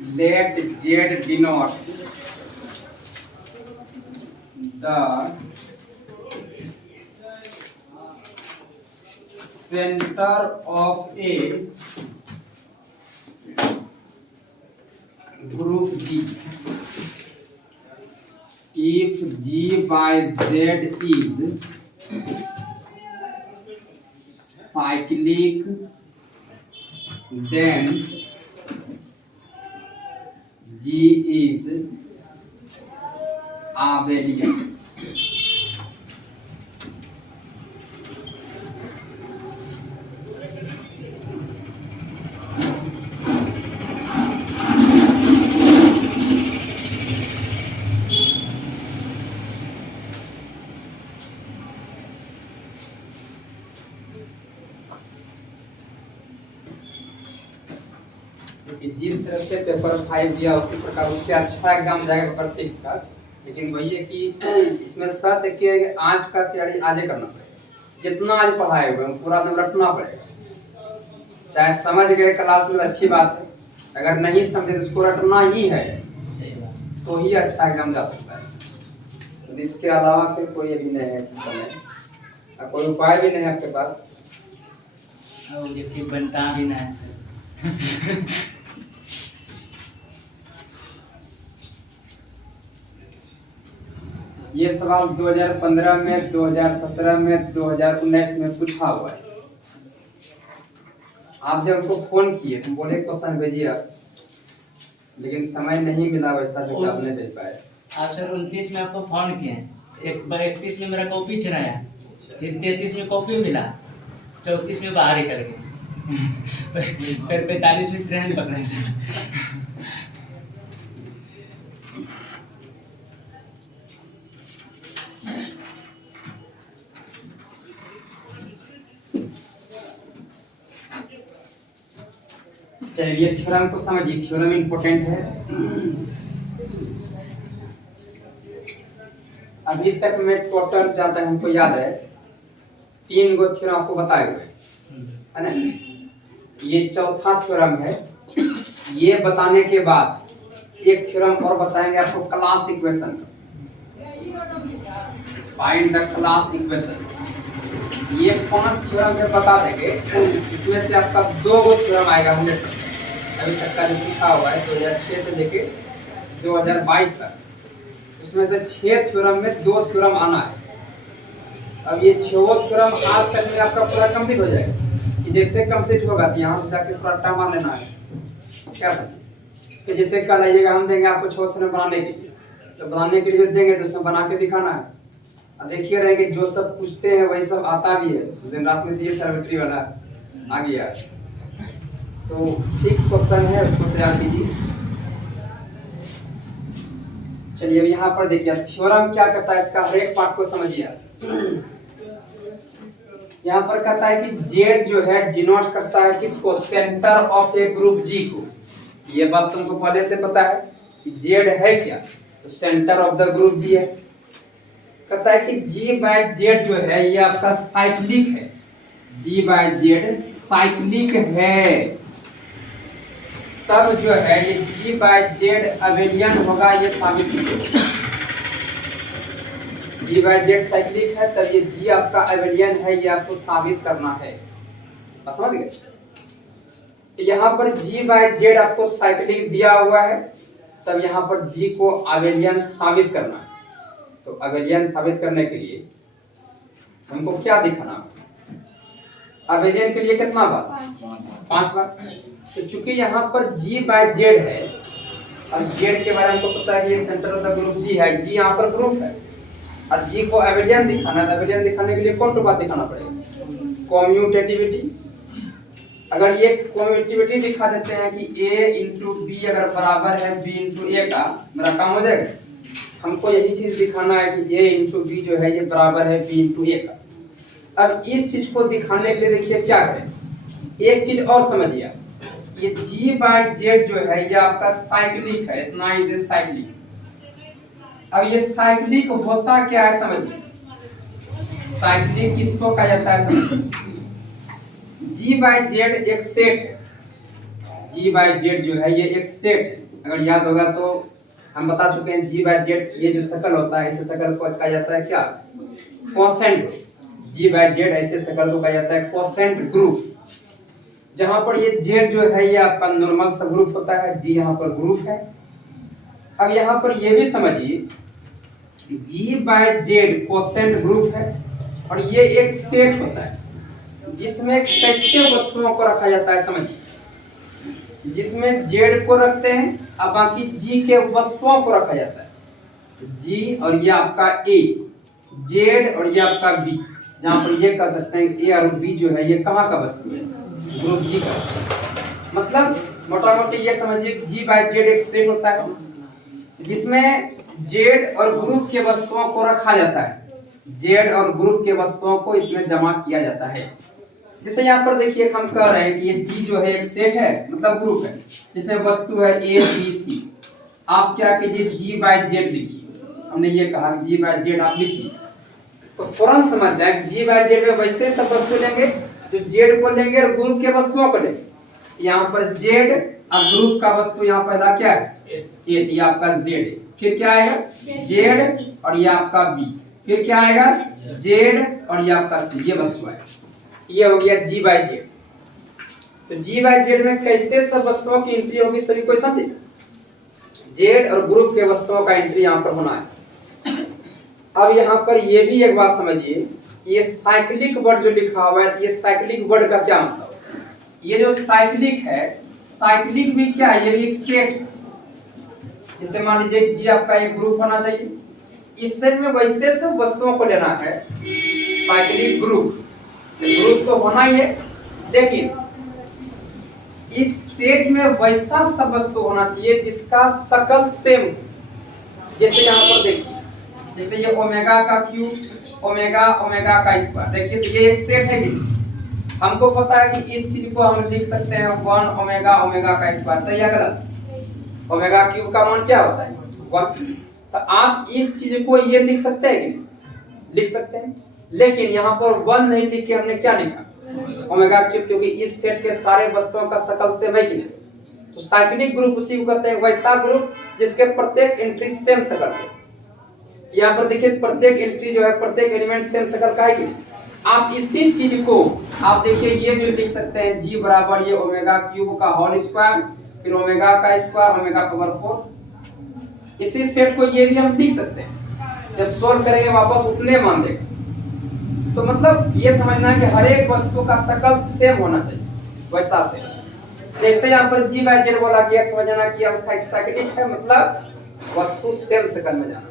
let Z denotes the center of a group G if G by Z is cyclic, then G is abelian. जिस तरह से paper 5 दिया उसी प्रकार उससे अच्छा एग्जाम जाएगा पेपर 6 का। लेकिन वही है कि इसमें शर्त है कि आज का तैयारी आज ही करना पड़ेगा। जितना आज पढ़ाए हुए पूरा दिन रटना पड़ेगा। चाहे समझ गए क्लास में अच्छी बात है, अगर नहीं समझे तो उसको रटना ही है, तो ही अच्छा एग्जाम जा सकता है। तो इसके अलावा फिर कोई अभी नहीं है समय, कोई उपाय भी नहीं है आपके पास। बनता भी नहीं है। ये सवाल 2015 में, 2017 में, 2019 में पूछा हुआ है। आप जब उनको फोन किए तो बोले क्वेश्चन भेजिए आप, लेकिन समय नहीं मिला वैसा जो आप नहीं भेज पाए। आप सर 29 में आपको फोन किए, 31 में मेरा कॉपी चुराया, फिर 33 में कॉपी मिला, 34 में बाहर ही कर गए, फिर 45 में ट्रेन पकड़े सर। चलिए थ्योरम को समझिए, थ्योरम इम्पोर्टेंट है। अभी तक में टोटल जहाँ तक हमको याद है 3 गो थ्योरम आपको बताए हुए है ना। ये चौथा थ्योरम है। ये बताने के बाद एक थ्योरम और बताएंगे आपको, class equation. Find the class equation. ये 5 थ्योरम जब बता देंगे इसमें से आपका 2 गो थ्योरम आएगा 100%। अभी तक का जो पूछा हुआ है 2006 से लेके 2022 तक, उसमें से 6 थ्योरम में 2 थ्योरम आना है। अब ये 6 थ्योरम आज तक में आपका पूरा कंप्लीट हो जाएगा। कि जैसे कंप्लीट होगा तो यहाँ से जाके पूरा टाइम मान लेना है, क्या समझे। कि जैसे कल आइएगा हम देंगे आपको 6 थ्योरम बनाने के लिए, तो बनाने के लिए जो देंगे तो उसमें बना के दिखाना है। और देखिए रहेंगे जो सब पूछते हैं वही सब आता भी है। उस दिन रात में दिए थ्योरेट्री वाला आ गया, तो फिक्स क्वेश्चन है, उसको तैयार कीजिए। चलिए अब यहाँ पर देखिए थ्योरम क्या करता है, इसका हर एक पार्ट को समझिए। यहाँ पर कहता है कि जेड जो है डिनोट करता है किसको, सेंटर ऑफ ए ग्रुप जी को। ये बात तुमको पहले से पता है कि जेड है क्या, तो centre of the group G है। कहता है कि जी बाय जेड जो है ये आपका साइक्लिक है। जी बाय जेड साइक्लिक है, तब जो है ये जी बाय जेड अबेलियन होगा, ये साबित कीजिए। जी बाय जेड साइक्लिक है तब ये जी आपका अबेलियन है, ये आपको साबित करना है। समझ गए। तो यहाँ पर जी बाय जेड आपको साइक्लिक दिया हुआ है, तब यहाँ पर जी को अबेलियन साबित करना है। तो अबेलियन साबित करने के लिए हमको क्या दिखाना, अबेलियन के लिए कितना बार, 5 बार। तो चूंकि यहाँ पर जी बाय जेड है और जेड के बारे में हमको पता है कि ये centre of the group G है, जी यहाँ पर ग्रुप है और जी को अबेलियन दिखाना है। अबेलियन दिखाने के लिए कौन सा बात दिखाना पड़ेगा, कम्यूटेटिविटी। अगर ये कम्यूटेटिविटी दिखा देते हैं कि a इंटू बी अगर बराबर है b इंटू ए का, मेरा काम हो जाएगा। हमको यही चीज दिखाना है कि a इंटू बी जो है ये बराबर है b इंटू ए का। अब इस चीज को दिखाने के लिए देखिए क्या करें, एक चीज और समझिए। ये जी बाय जेड जो है ये आपका साइक्लिक है, इतना इज साइक्लिक। अब ये साइक्लिक होता क्या है समझिए, साइक्लिक किसको कहा जाता है समझिए। जी बाय जेड एक सेट है, जी बाय जेड जो है ये एक सेट है। अगर याद होगा तो हम बता चुके हैं जी बाय जेड ये जो शकल होता है ऐसे शकल को कहा जाता है क्या, कोसेंट। जी बाय जेड ऐसे शकल को कहा जाता है कोसेंट ग्रुप। जहां पर ये जेड जो है ये आपका नॉर्मल सब ग्रुप होता है, जी यहाँ पर ग्रुप है। अब यहाँ पर ये भी समझिए जी बाय जेड कोसेंट ग्रुप है और ये एक सेट होता है जिसमें कैसे वस्तुओं को रखा जाता है समझिए, जिसमें जेड को रखते हैं और बाकी जी के वस्तुओं को रखा जाता है। जी और ये आपका ए, जेड और ये आपका बी, जहां पर ये कह सकते हैं ए और बी जो है ये कहाँ का वस्तु है, ग्रुप जी का वस्तु। मतलब मोटा मोटी ये समझिए जी बाय जेड एक सेट होता है जिसमें जेड और ग्रुप के वस्तुओं को रखा जाता है, जेड और ग्रुप के वस्तुओं को इसमें जमा किया जाता है। जैसे यहाँ पर देखिए हम कह रहे हैं कि ये जी जो है एक सेट है मतलब ग्रुप है जिसमें वस्तु है ए बी सी। आप क्या कीजिए जी बाय जेड लिखिए, हमने ये कहा कि जी बाय जेड आप लिखिए तो फौरन समझ जाए जी बाय जेड में वैसे सब वस्तु लेंगे जो जेड को लेंगे और ग्रुप के वस्तुओं को लेंगे। यहाँ पर जेड और ग्रुप का वस्तु यहाँ पहला क्या है, ये आपका जेड है, फिर क्या आएगा जेड और ये आपका बी, फिर क्या आएगा जेड और ये आपका सी, ये वस्तु है। ये हो गया जी बाय जेड। तो जी बाय जेड में कैसे सब वस्तुओं की एंट्री होगी सभी कोई समझे, जेड और ग्रुप के वस्तुओं का एंट्री यहाँ पर होना है। अब यहाँ पर ये भी एक बात समझिए, ये साइक्लिक वर्ड जो लिखा हुआ है, ये साइक्लिक वर्ड का क्या मतलब, ये जो साइक्लिक है, साइक्लिक भी क्या है, ये भी एक सेट। जैसे मान लीजिए जी आपका एक ग्रुप होना चाहिए, इस सेट में वैसे सब वस्तुओं को लेना है, साइक्लिक ग्रुप, ग्रुप तो होना ही है लेकिन इस सेट में वैसा सब वस्तु होना चाहिए जिसका शकल सेम। जैसे यहाँ पर देखिए, जैसे ये ओमेगा का क्यूब, ओमेगा ओमेगा का स्क्वायर, देखिए तो ये एक सेट है कि हमको पता है कि इस चीज को हम लिख सकते हैं 1 ओमेगा ओमेगा का स्क्वायर, सही है गलत, ओमेगा क्यूब का मान क्या होता है 1। तो आप इस चीज को ये लिख सकते हैं कि नहीं, लिख सकते हैं, लेकिन यहाँ पर 1 नहीं लिख के हमने क्या लिखा ओमेगा क्यूब, क्योंकि इस सेट के सारे वस्तुओं का शकल सेम है कि नहीं। तो साइक्लिक ग्रुप उसी को कहते हैं, वैसा ग्रुप जिसके प्रत्येक एंट्री सेम शकल है। यहाँ पर देखिए प्रत्येक एंट्री जो है, प्रत्येक एलिमेंट सेम शकल का है कि नहीं। आप इसी चीज को आप देखिए ये भी लिख सकते हैं जी बराबर ये ओमेगा क्यूब का होल स्क्वायर, फिर ओमेगा का स्क्वायर ओमेगा पावर 4। इसी सेट को ये भी हम लिख सकते हैं, जब सोल्व करेंगे वापस उतने मान देगा। तो मतलब ये समझना है कि हर एक वस्तु का शकल सेम होना चाहिए, वैसा सेम। जैसे यहाँ पर जी बाय जेड बोला कि समझना कि अवस्था साइक्लिक है, मतलब वस्तु सेम शकल में जाना।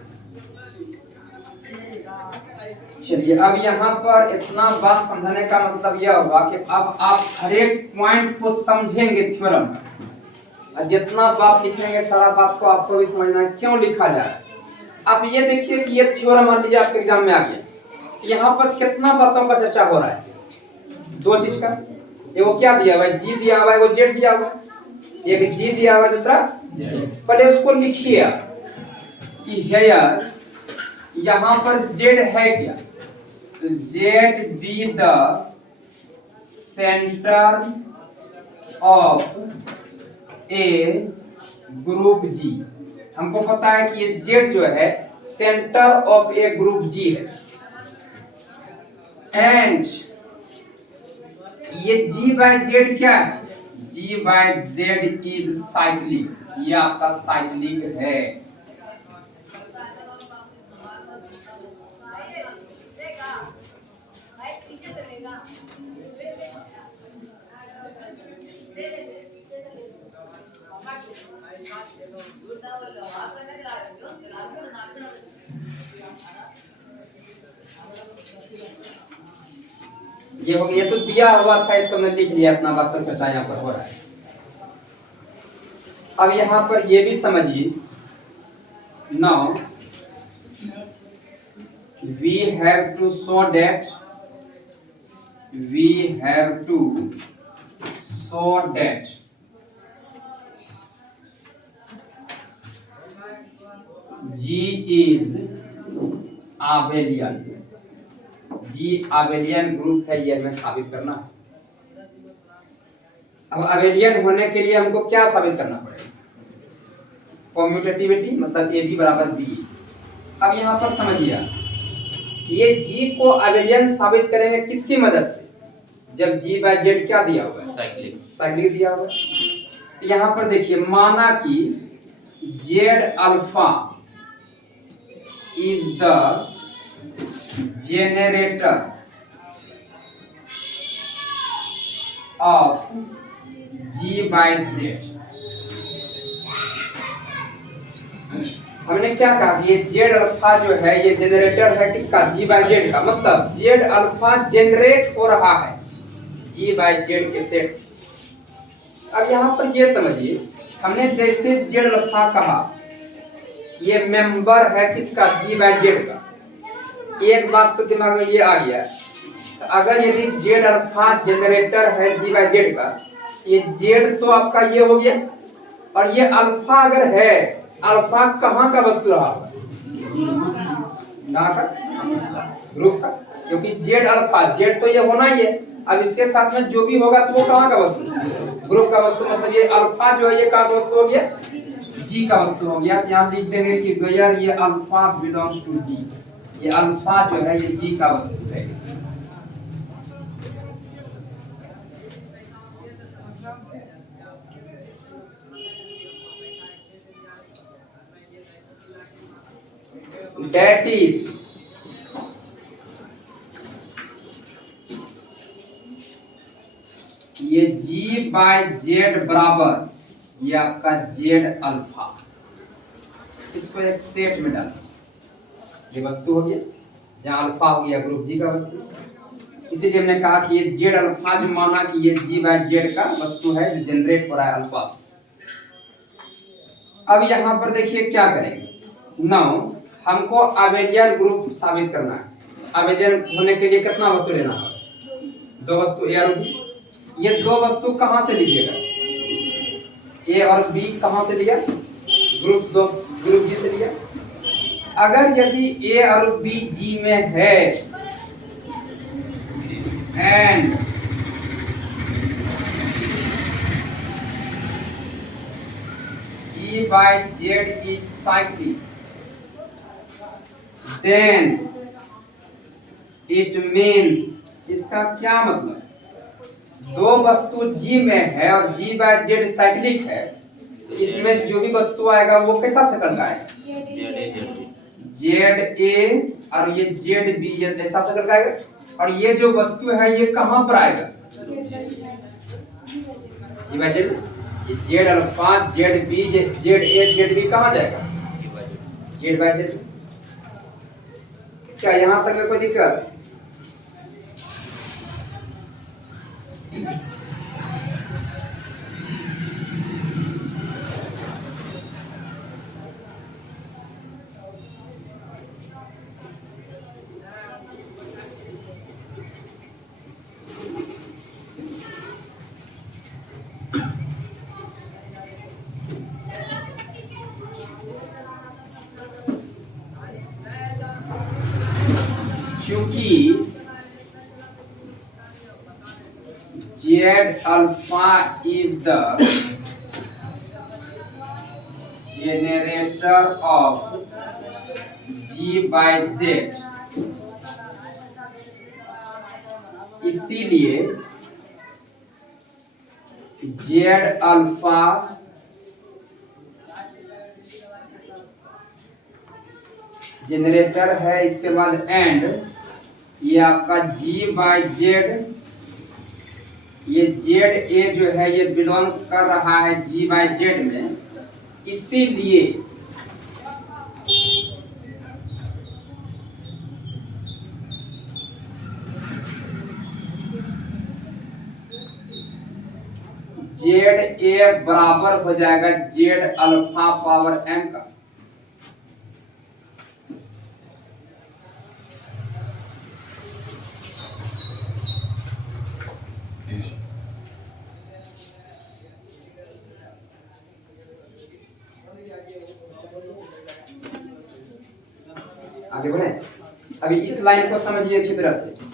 चलिए अब यहाँ पर इतना बात समझने का मतलब यह हुआ कि अब आप हर एक पॉइंट को समझेंगे थ्योरम में, जितना बात लिखेंगे सारा बात को आपको भी समझना है क्यों लिखा जा रहा है। आप ये देखिए कि ये थ्योरम मान लीजिए आपके एग्जाम में आ गया, यहाँ पर कितना बातों का चर्चा हो रहा है, दो चीज का, एगो क्या दिया हुआ है जी दिया हुआ है, एगो जेड दिया हुआ है, एक जी दिया हुआ है दूसरा। पहले उसको लिखिए कि हेयर यहाँ पर जेड है क्या, Z be the centre of a group G. हमको पता है कि ये जेड जो है centre of a group G है, एंड ये जी बाय जेड क्या है, G by Z is cyclic, ये आपका साइक्लिक है। ये हो गया, ये तो दिया हुआ था, इसको मैं लिख लिया, अपना बात तो चर्चा यहाँ पर हो रहा है। अब यहाँ पर ये भी समझिए, now we have to show that, we have to show that G is abelian, G abelian group है, ये हमें साबित करना है। अब अबेलियन होने के लिए हमको क्या साबित करना पड़ेगा, कॉम्यूटेटिविटी मतलब ए बी बराबर बी। अब यहाँ पर समझिए, ये जी को अबेलियन साबित करेंगे किसकी मदद से, जब जी बाय जेड क्या दिया हुआ है, साइक्लिक दिया हुआ है। यहाँ पर देखिए, माना कि Z alpha is the generator of G by Z. हमने क्या कहा कि ये जेड अल्फा जो है ये जनरेटर है किसका, जी बाय जेड का। मतलब जेड अल्फा जनरेट हो रहा है जी बाय जेड के सेट से। अब यहाँ पर ये समझिए, हमने जैसे जेड अल्फा कहा, ये मेंबर है किसका, जी बाय जेड का। एक बात तो दिमाग में ये आ गया, तो अगर यदि जेड अल्फा जनरेटर है जी बाय जेड का, ये जेड तो आपका ये हो गया, और ये अल्फा अगर है, अल्फा कहाँ का वस्तु रहा, कहाँ का, ग्रुप का, क्योंकि जेड अल्फा, जेड तो ये होना ही है। अब इसके साथ में जो भी होगा तो वो कहाँ का वस्तु, ग्रुप का वस्तु। मतलब ये अल्फा जो है ये कहाँ का वस्तु हो गया, जी का वस्तु हो गया। यहाँ लिख देंगे कि वेयर ये अल्फा बिलोंग्स टू जी, ये अल्फा जो है ये जी का वस्तु है। That is ये G बाय जेड बराबर ये आपका जेड अल्फा। इसको एक सेट में डाल, ये वस्तु हो गया, जहाँ अल्फा हो गया ग्रुप जी का वस्तु। इसीलिए हमने कहा कि ये जेड अल्फा जो माना कि ये G बाय जेड का वस्तु है जो जनरेट हो रहा है अल्फा से। अब यहाँ पर देखिए क्या करेंगे, नाउ हमको अबेलियन ग्रुप साबित करना है। अबेलियन होने के लिए कितना वस्तु लेना है, दो वस्तु ए और बी। ये दो वस्तु कहां से लीजिएगा, ए और बी कहां से लिया, ग्रुप दो, ग्रुप जी से लिया। अगर यदि ए और बी जी में है and G by Z is cyclic, then it means, इसका क्या मतलब, दो वस्तु जी में है और जी बाय जेड साइक्लिक है, तो इसमें जो भी वस्तु आएगा वो कैसा शकल का आएगा, जेड ए और ये जेड बी, ये ऐसा शकल का आएगा। और ये जो वस्तु है ये कहां पर आएगा, जी बाय जेड, ये Z alpha Z B Z A Z B कहां जाएगा, जेड बाय जेड। क्या यहां तक में कोई दिक्कत, क्योंकि Z alpha is the generator of G by Z, इसीलिए जेड अल्फा जनरेटर है, इसके बाद एंड ये आपका जी बाय जेड, ये जेड ए जो है ये बिलोंग्स कर रहा है जी बाय जेड में, इसीलिए जेड ए बराबर हो जाएगा जेड अल्फा पावर एम का। आगे बढ़े, अभी इस लाइन को समझिए अच्छी तरह से।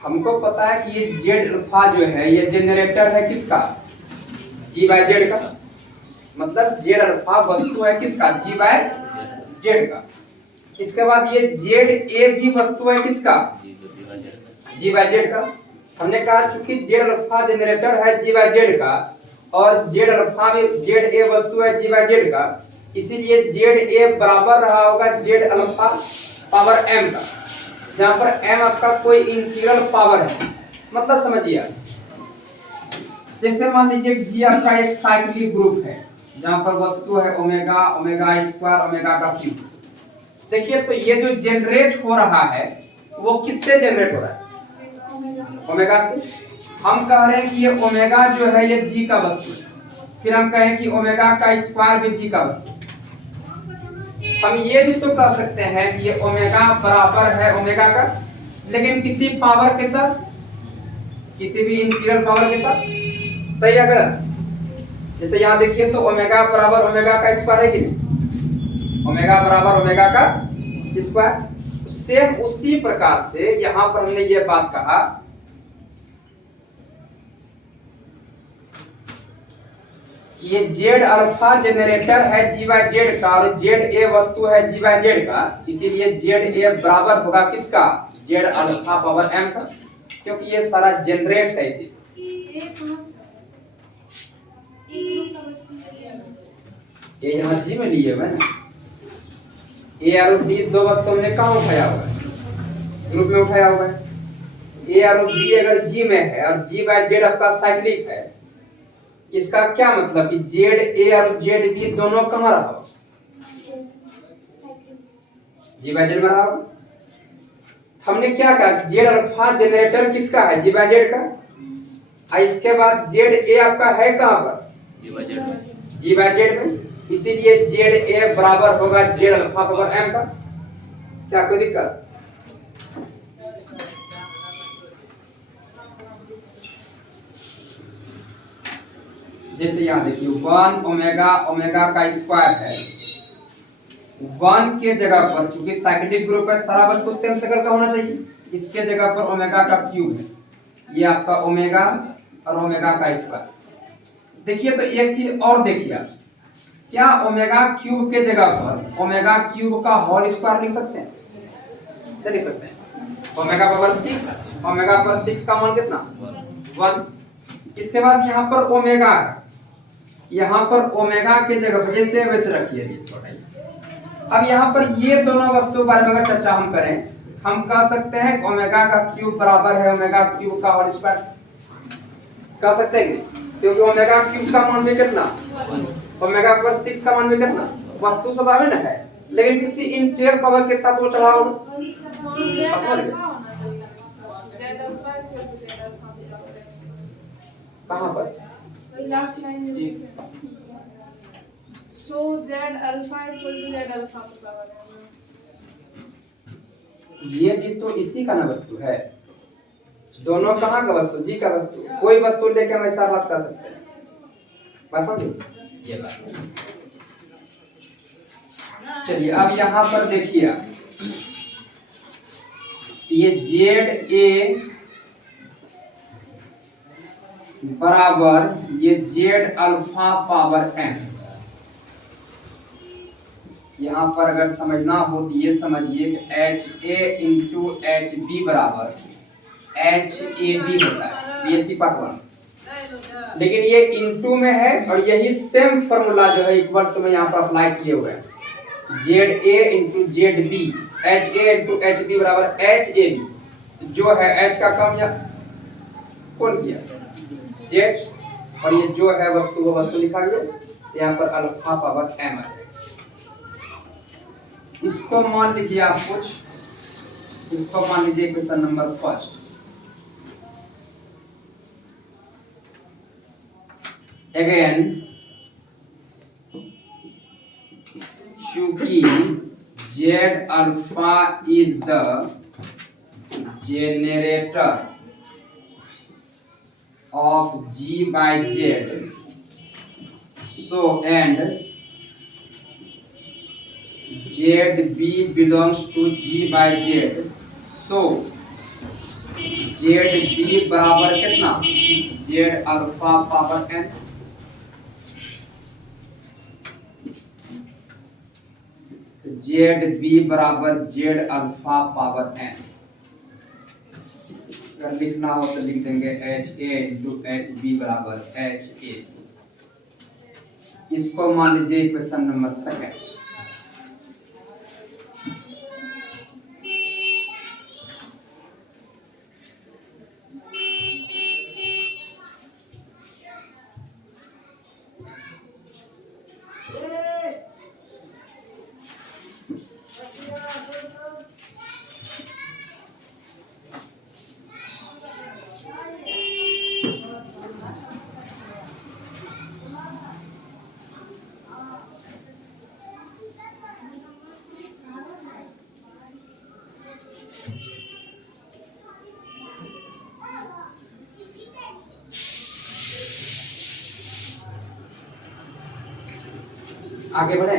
हमको पता है कि ये जेड अल्फा जो है ये जनरेटर है किसका, जी बाय जेड का। मतलब जेड अल्फा वस्तु है किसका, जी बाय जेड का। इसके बाद ये जेड ए भी वस्तु है किसका, जी बाय जेड का। हमने कहा चूंकि जेड अल्फा जनरेटर है जी बाय जेड का और जेड अल्फा में जेड ए वस्तु है जी बाय जेड का, इसीलिए जेड ए बराबर रहा होगा जेड अल्फा पावर एम का, जहां पर एम आपका कोई इंटीग्रल पावर है। मतलब समझिए आप, जैसे मान लीजिए जी आपका एक साइक्लिक ग्रुप है जहां पर वस्तु है ओमेगा, ओमेगा स्क्वायर, ओमेगा का क्यूब। देखिए तो ये जो जनरेट हो रहा है वो किससे जनरेट हो रहा है, ओमेगा से। हम कह रहे हैं कि ये ओमेगा जो है ये जी का वस्तु है, फिर हम कहें कि ओमेगा का स्क्वायर भी जी का वस्तु है। हम ये भी तो कह सकते हैं कि ये ओमेगा बराबर है ओमेगा का, लेकिन किसी पावर के साथ, किसी भी इंटीग्रल पावर के साथ, सही है गलत। जैसे यहाँ देखिए तो ओमेगा बराबर ओमेगा का स्क्वायर है कि नहीं, ओमेगा बराबर ओमेगा का स्क्वायर। सेम उसी प्रकार से यहाँ पर हमने ये बात कहा ये जेड अल्फा जनरेटर है जी बाय जेड का और जेड ए वस्तु है जी बाय जेड का, इसीलिए जेड ए बराबर होगा किसका, जेड अल्फा पावर एम का, क्योंकि ये सारा जनरेट है इसी से। ये यहाँ जी में लिए हुए ना, ए और बी दो वस्तु हमने कहाँ उठाया हुआ है, ग्रुप में उठाया हुआ है। ए और बी अगर जी में है और जी बाय जेड आपका साइक्लिक है, इसका क्या मतलब कि जेड ए और जेड बी दोनों कहाँ रहा, जी बाय जेड में रहा। हमने क्या कहा, जेड अल्फा जनरेटर किसका है, जी बाय जेड का, और इसके बाद जेड ए आपका है कहाँ पर, जी बाय जेड में, इसीलिए जेड ए बराबर होगा जेड अल्फा पावर एम का। क्या कोई दिक्कत, जैसे यहाँ देखिए 1 ओमेगा, ओमेगा का स्क्वायर है, 1 के जगह पर चूंकि साइक्लिक ग्रुप है सारा वस्तु सेम शक्ल का होना चाहिए, इसके जगह पर ओमेगा का क्यूब है, ये आपका ओमेगा और ओमेगा का स्क्वायर। देखिए तो एक चीज और देखिए आप, क्या ओमेगा क्यूब के जगह पर ओमेगा क्यूब का होल स्क्वायर लिख सकते हैं, लिख सकते हैं। ओमेगा पावर 6, ओमेगा पावर 6 का मान कितना, 1। इसके बाद यहाँ पर ओमेगा है, यहाँ पर ओमेगा के जगह पर जैसे वैसे रखिए। अब यहाँ पर ये दोनों वस्तु बारे में अगर चर्चा हम करें, हम कह सकते हैं ओमेगा का क्यूब बराबर है ओमेगा क्यूब का होल स्क्वायर, कह सकते हैं क्योंकि ओमेगा क्यूब का मान भी कितना, ओमेगा पर 6 का मान भी कितना, वस्तु स्वाभाविक है, लेकिन किसी इंटीग्रल पावर के साथ वो चढ़ा होगा। कहाँ पर, लास्ट लाइन में so Z alpha equal to Z alpha बराबर है। ये भी तो इसी का ना वस्तु है, दोनों कहाँ का वस्तु, जी का वस्तु। कोई वस्तु लेके हम ऐसा बात कर सकते हैं, बात समझे ये बात। चलिए अब यहाँ पर देखिए, ये जेड ए बराबर ये जेड अल्फा पावर एम। यहाँ पर अगर समझना हो तो ये समझिए कि H A into H B बराबर एच ए बी होता है, बीएससी पार्ट 1। लेकिन ये इंटू में है और यही सेम फॉर्मूला जो है इक्वल टू में यहाँ पर अप्लाई किए हुए हैं, Z A into Z B, H A into H B बराबर एच ए बी। जो है एच का कम या कौन किया, जेड, और ये जो है वस्तु वो वस्तु लिखा गया, यहाँ पर अल्फा पावर एम है। इसको मान लीजिए आप कुछ, इसको मान लीजिए क्वेश्चन नंबर फर्स्ट। अगेन चूंकि Z alpha is the generator of G by Z, so and ZB belongs to G by Z, so ZB बराबर कितना, Z alpha power n। Z B बराबर जेड अल्फा पावर एन। अगर लिखना हो तो लिख देंगे H A into H B बराबर एच ए। इसको मान लीजिए इक्वेशन नंबर सेकंड। आगे बढ़े।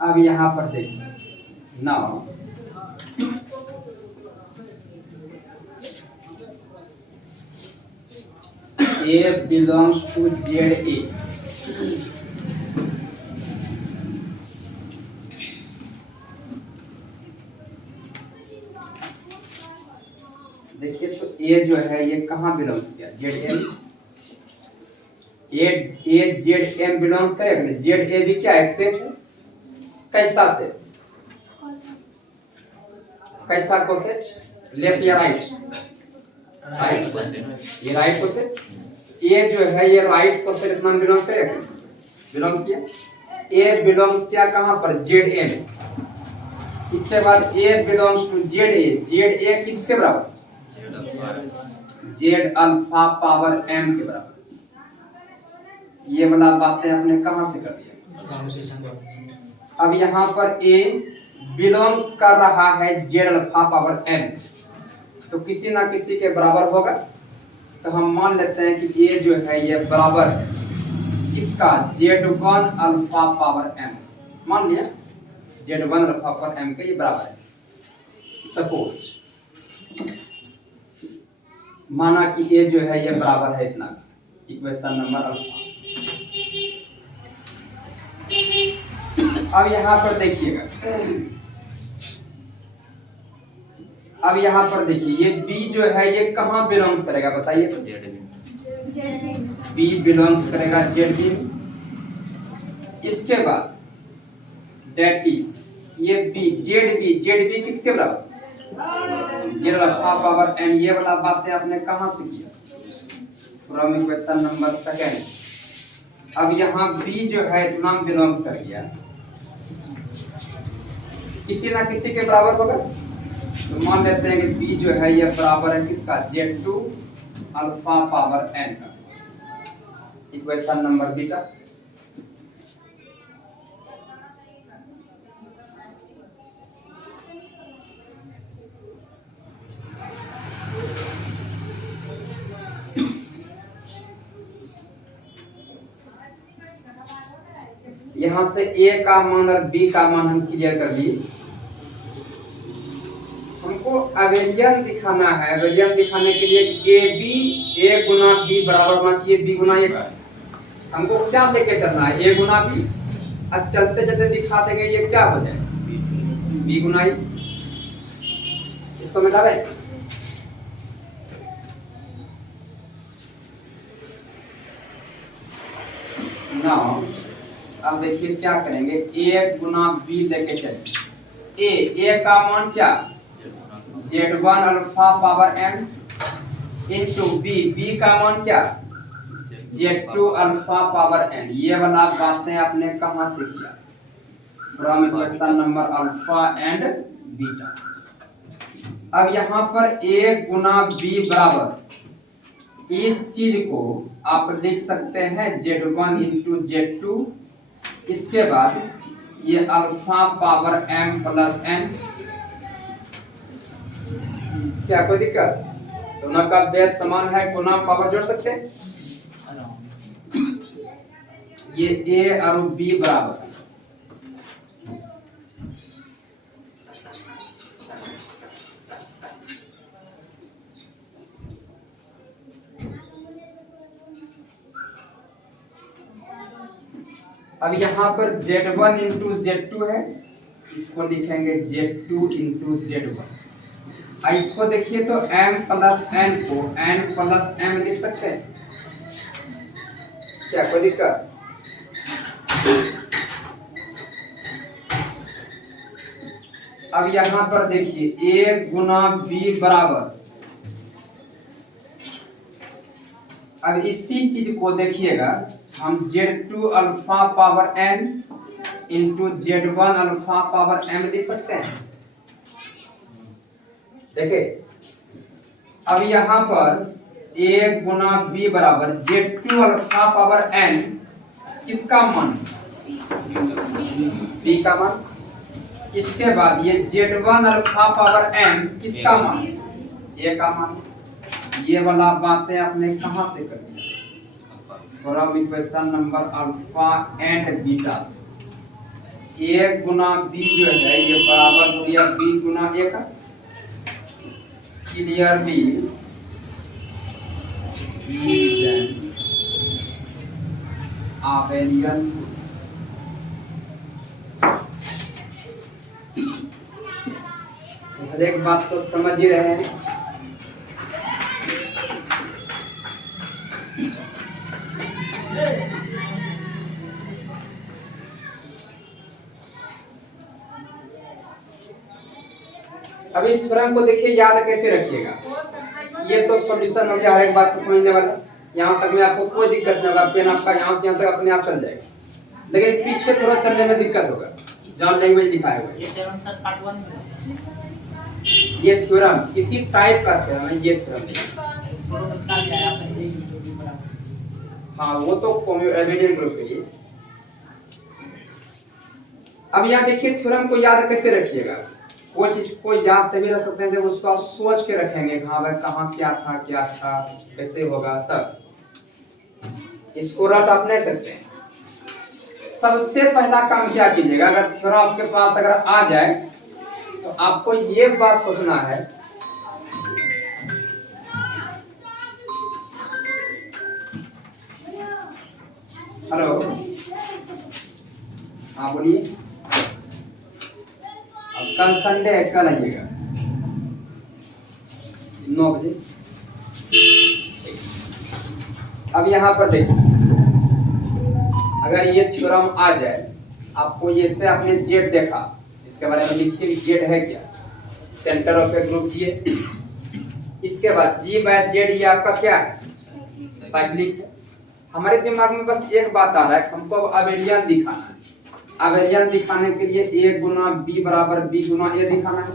अब यहां पर देखिए now A belongs to ZA। देखिए तो A जो है ये कहाँ बिलोंग्स किया, ZM। A ZM बिलोंग्स करेगा, ZA भी क्या है, सेट है। कैसा सेट, कैसा को सेट, लेफ्ट या राइट, राइट को सेट। ये राइट को सेट, ये जो है ये राइट को सेट नाम बिलोंग्स करेगा, बिलोंग्स किया। A बिलोंग्स किया कहाँ पर, ZA में। इसके बाद A belongs to ZA। ZA किसके बराबर, जेड अल्फा पावर m के बराबर। ये वाला बातें आपने कहां से कर दिया। अब यहाँ पर A बिलोंग्स कर रहा है जेड अल्फा पावर m, तो किसी ना किसी के बराबर होगा। तो हम मान लेते हैं कि A जो है ये बराबर है इसका Z1 अल्फा पावर m। मान लिया Z1 अल्फा पावर m के ये बराबर है। सपोज माना कि A जो है ये बराबर है इतना, इक्वेशन नंबर अल्फा। अब यहाँ पर देखिएगा, अब यहाँ पर देखिए ये B जो है ये कहाँ बिलोंग्स करेगा बताइए तो, B बिलोंग्स करेगा ZB में। इसके बाद डेट इज ये B ZB किसके बराबर, जेड अल्फा पावर n। ये वाला बातें आपने कहां से किया, फ्रॉम इक्वेशन नंबर सेकंड। अब यहाँ B जो है इतना बिलोंग्स कर गया, किसी ना किसी के बराबर होगा। तो मान लेते हैं कि B जो है ये बराबर है किसका, Z2 अल्फा पावर n का, इक्वेशन नंबर B का। यहाँ से A का मान और B का मान हम क्लियर कर लिए। हमको अवेलियन दिखाना है। अवेलियन दिखाने के लिए A गुना B बराबर होना चाहिए B गुना A का। हमको क्या लेके चलना है, A गुना B। अब चलते चलते दिखा देंगे ये क्या हो जाए, B गुना A। इसको मिटावे। नाउ अब देखिए क्या करेंगे, A गुना B लेके चलेंगे। A का मान क्या, Z1 alpha power m into B का मान क्या, Z2 अल्फा पावर n। ये वाला बातें आपने कहां से किया, from equation number alpha and beta. अब यहाँ पर A गुना B बराबर, इस चीज को आप लिख सकते हैं Z1 इंटू Z2। इसके बाद ये alpha power m plus n। क्या कोई दिक्कत, दोनों का बेस समान है, गुना पावर जोड़ सकते हैं। ये A और B बराबर, अब यहाँ पर Z1 इंटू Z2 है, इसको लिखेंगे Z2 इंटू Z1। इसको देखिए तो m प्लस n को n प्लस m लिख सकते हैं क्या, कोई दिक्कत? अब यहाँ पर देखिए a गुना b बराबर, अब इसी चीज को देखिएगा हम Z2 alpha power n into Z1 alpha power m लिख सकते हैं। देखिए अब यहाँ पर a गुना b बराबर Z2 अल्फा पावर n, किसका मान? b का मान। इसके बाद ये Z1 अल्फा पावर m किसका मान? a का मान। ये वाला बातें आपने कहाँ से कर दिया? From equation number alpha and beta से। a गुना b जो है ये बराबर हो गया b गुना a का। Clearly is an abelian। हर एक बात तो समझ ही रहे हैं। अब इस थ्योरम को देखिए, याद कैसे रखिएगा। ये तो सॉल्यूशन हो गया, हर एक बात को समझने वाला। यहाँ तक में आपको कोई दिक्कत नहीं होगा, पेन आपका यहाँ से यहाँ तक अपने आप चल जाएगा। लेकिन पीछे थोड़ा चलने में दिक्कत होगा, जहाँ लैंग्वेज लिखा है। ये थ्योरम इसी टाइप का थ्योरम है, ये थ्योरम नहीं। हाँ वो तो एवेलियन ग्रुप के लिए। अब यहाँ देखिए थ्योरम को याद कैसे रखिएगा। वो चीज को याद तभी रख सकते हैं जब उसको आप सोच के रखेंगे, हाँ भाई कहाँ क्या था कैसे होगा, तब इसको रट आप नहीं सकते हैं। सबसे पहला काम क्या कीजिएगा, अगर थ्योरम आपके पास अगर आ जाए तो आपको ये बात सोचना है, हेलो हाँ बोलिए। अब कल संडे है, कल आइएगा 9 बजे। अब यहाँ पर देखिए, अगर ये थ्योरम आ जाए, आपको ये से आपने जेड देखा, इसके बारे में लिखिए जेड है क्या, centre of a group G है। इसके बाद जी बाय जेड ये आपका क्या है, साइक्लिक है। हमारे दिमाग में बस एक बात आ रहा है, हमको अब अबेलियन दिखाना है। अबेलियन दिखाने के लिए a गुना b बराबर b गुना a दिखाना है।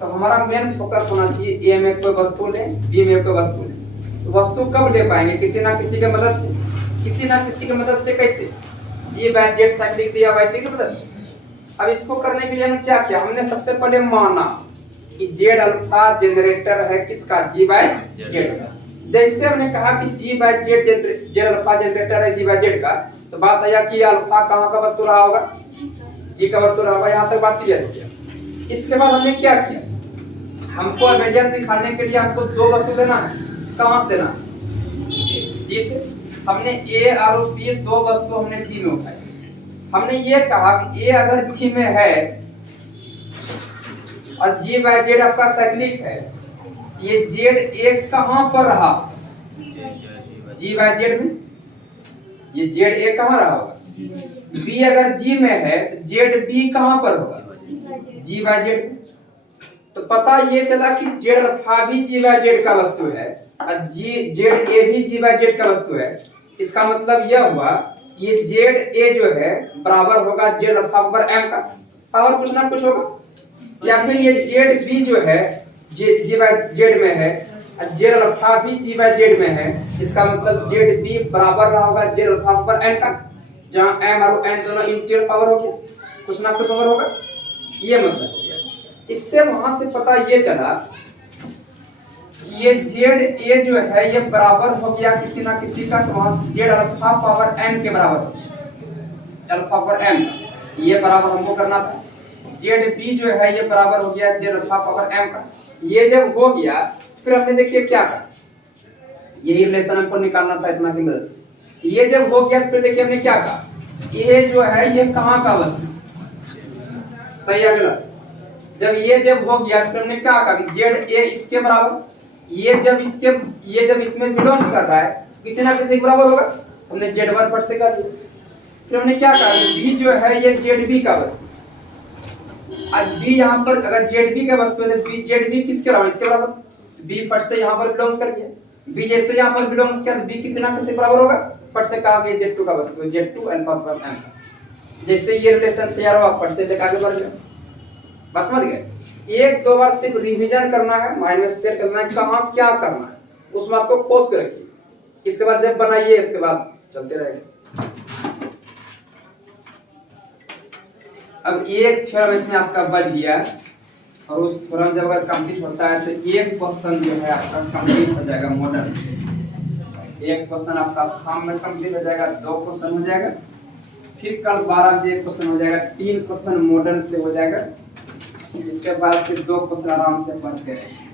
तो हमारा मेन फोकस होना चाहिए a में कोई वस्तु ले, b में कोई वस्तु ले। तो वस्तु कब ले पाएंगे? किसी ना किसी के मदद से। किसी ना किसी के मदद से कैसे? g बाय z साइक्लिक दिया वैसे की मदद से। अब इसको करने के लिए हमने क्या किया, हमने सबसे पहले माना कि z अल्फा जनरेटर है किसका, g बाय z का। जैसे हमने कहा कि g by z alpha generator है g बाय z का, तो बात आया कि अल्फा कहाँ का वस्तु रहा होगा, जी का वस्तु रहा होगा। यहाँ तक बात क्लियर हो गया। इसके बाद हमने क्या किया, हमको अबेलियन दिखाने के लिए हमको दो वस्तु लेना है। कहाँ से लेना? जी से। हमने ए और बी दो वस्तु हमने जी में उठाई। हमने ये कहा कि ए अगर जी में है और जी बाय जेड आपका साइक्लिक है, ये जेड ए कहाँ पर रहा, जी बाय जेड में। ये जेड ए कहाँ रहा होगा, बी अगर जी में है तो जेड बी कहाँ पर होगा, जी बाय जेड। तो पता ये चला कि जेड अल्फा भी जी बाय जेड का वस्तु है और जी जेड ए भी जी बाय जेड का वस्तु है। इसका मतलब यह हुआ ये जेड ए जो है बराबर होगा जेड अल्फा पर एम का, पावर कुछ ना कुछ होगा। या फिर ये जेड बी जो है जी बाय जेड में है और जेड अल्फा भी जी बाय जेड में है। इसका मतलब जेड बी बराबर रहा होगा जेड अल्फा पर एन का, जहां एम और एन दोनों इंटीरियर पावर हो गया, कुछ ना कुछ पावर होगा। ये मतलब हो गया। इससे वहां से पता ये चला ये जेड ए जो है ये बराबर हो गया किसी ना किसी का, तो वहां से जेड अल्फा पावर एन के बराबर हो गया, अल्फा पावर एन। ये बराबर हमको करना था। जेड बी जो है ये बराबर हो गया जेड अल्फा पावर एम का। ये जब हो गया फिर हमने देखिए क्या कहा, यही रिलेशन हमको निकालना था इतना की मदद से। ये जब हो गया फिर देखिए हमने क्या कहा, ये जो है ये कहाँ का वस्तु, सही है गलत? जब हो गया फिर हमने क्या कहा कि जेड ए इसके बराबर, ये जब इसमें बिलोंग्स कर रहा है किसी ना किसी के बराबर होगा, हमने जेड वन पर से कर दिया। फिर हमने क्या कहा बी जो है ये जेड बी का वस्तु, अब बी यहाँ पर अगर जेड बी का वस्तु है तो बी जेड बी किसके बराबर, इसके बराबर, बी फट से यहाँ पर बिलोंग्स कर गया, बी जैसे यहाँ पर बिलोंग्स किया तो बी किसी ना किसी के बराबर होगा, फट से कहा कि जेड टू का वस्तु है, Z two alpha from M, जैसे ये रिलेशन तैयार हुआ फट से लेकर आगे बढ़ गया। बस समझ गए? एक दो बार सिर्फ रिवीजन करना है, माइंड में सेट करना है कहाँ क्या करना है, उस बात को पोस्ट कर रखिए, इसके बाद जब बनाइए इसके बाद चलते रहेगा। अब एक थ्योरम इसमें आपका बच गया और उस थ्योरम जब अगर कंप्लीट होता है तो एक क्वेश्चन जो है आपका कंप्लीट हो जाएगा मॉडल से, एक क्वेश्चन आपका शाम में कंप्लीट हो जाएगा, दो क्वेश्चन हो जाएगा, फिर कल 12 बजे क्वेश्चन हो जाएगा, 3 क्वेश्चन मॉडल से हो जाएगा, इसके बाद फिर 2 क्वेश्चन आराम से पढ़ते रहेंगे।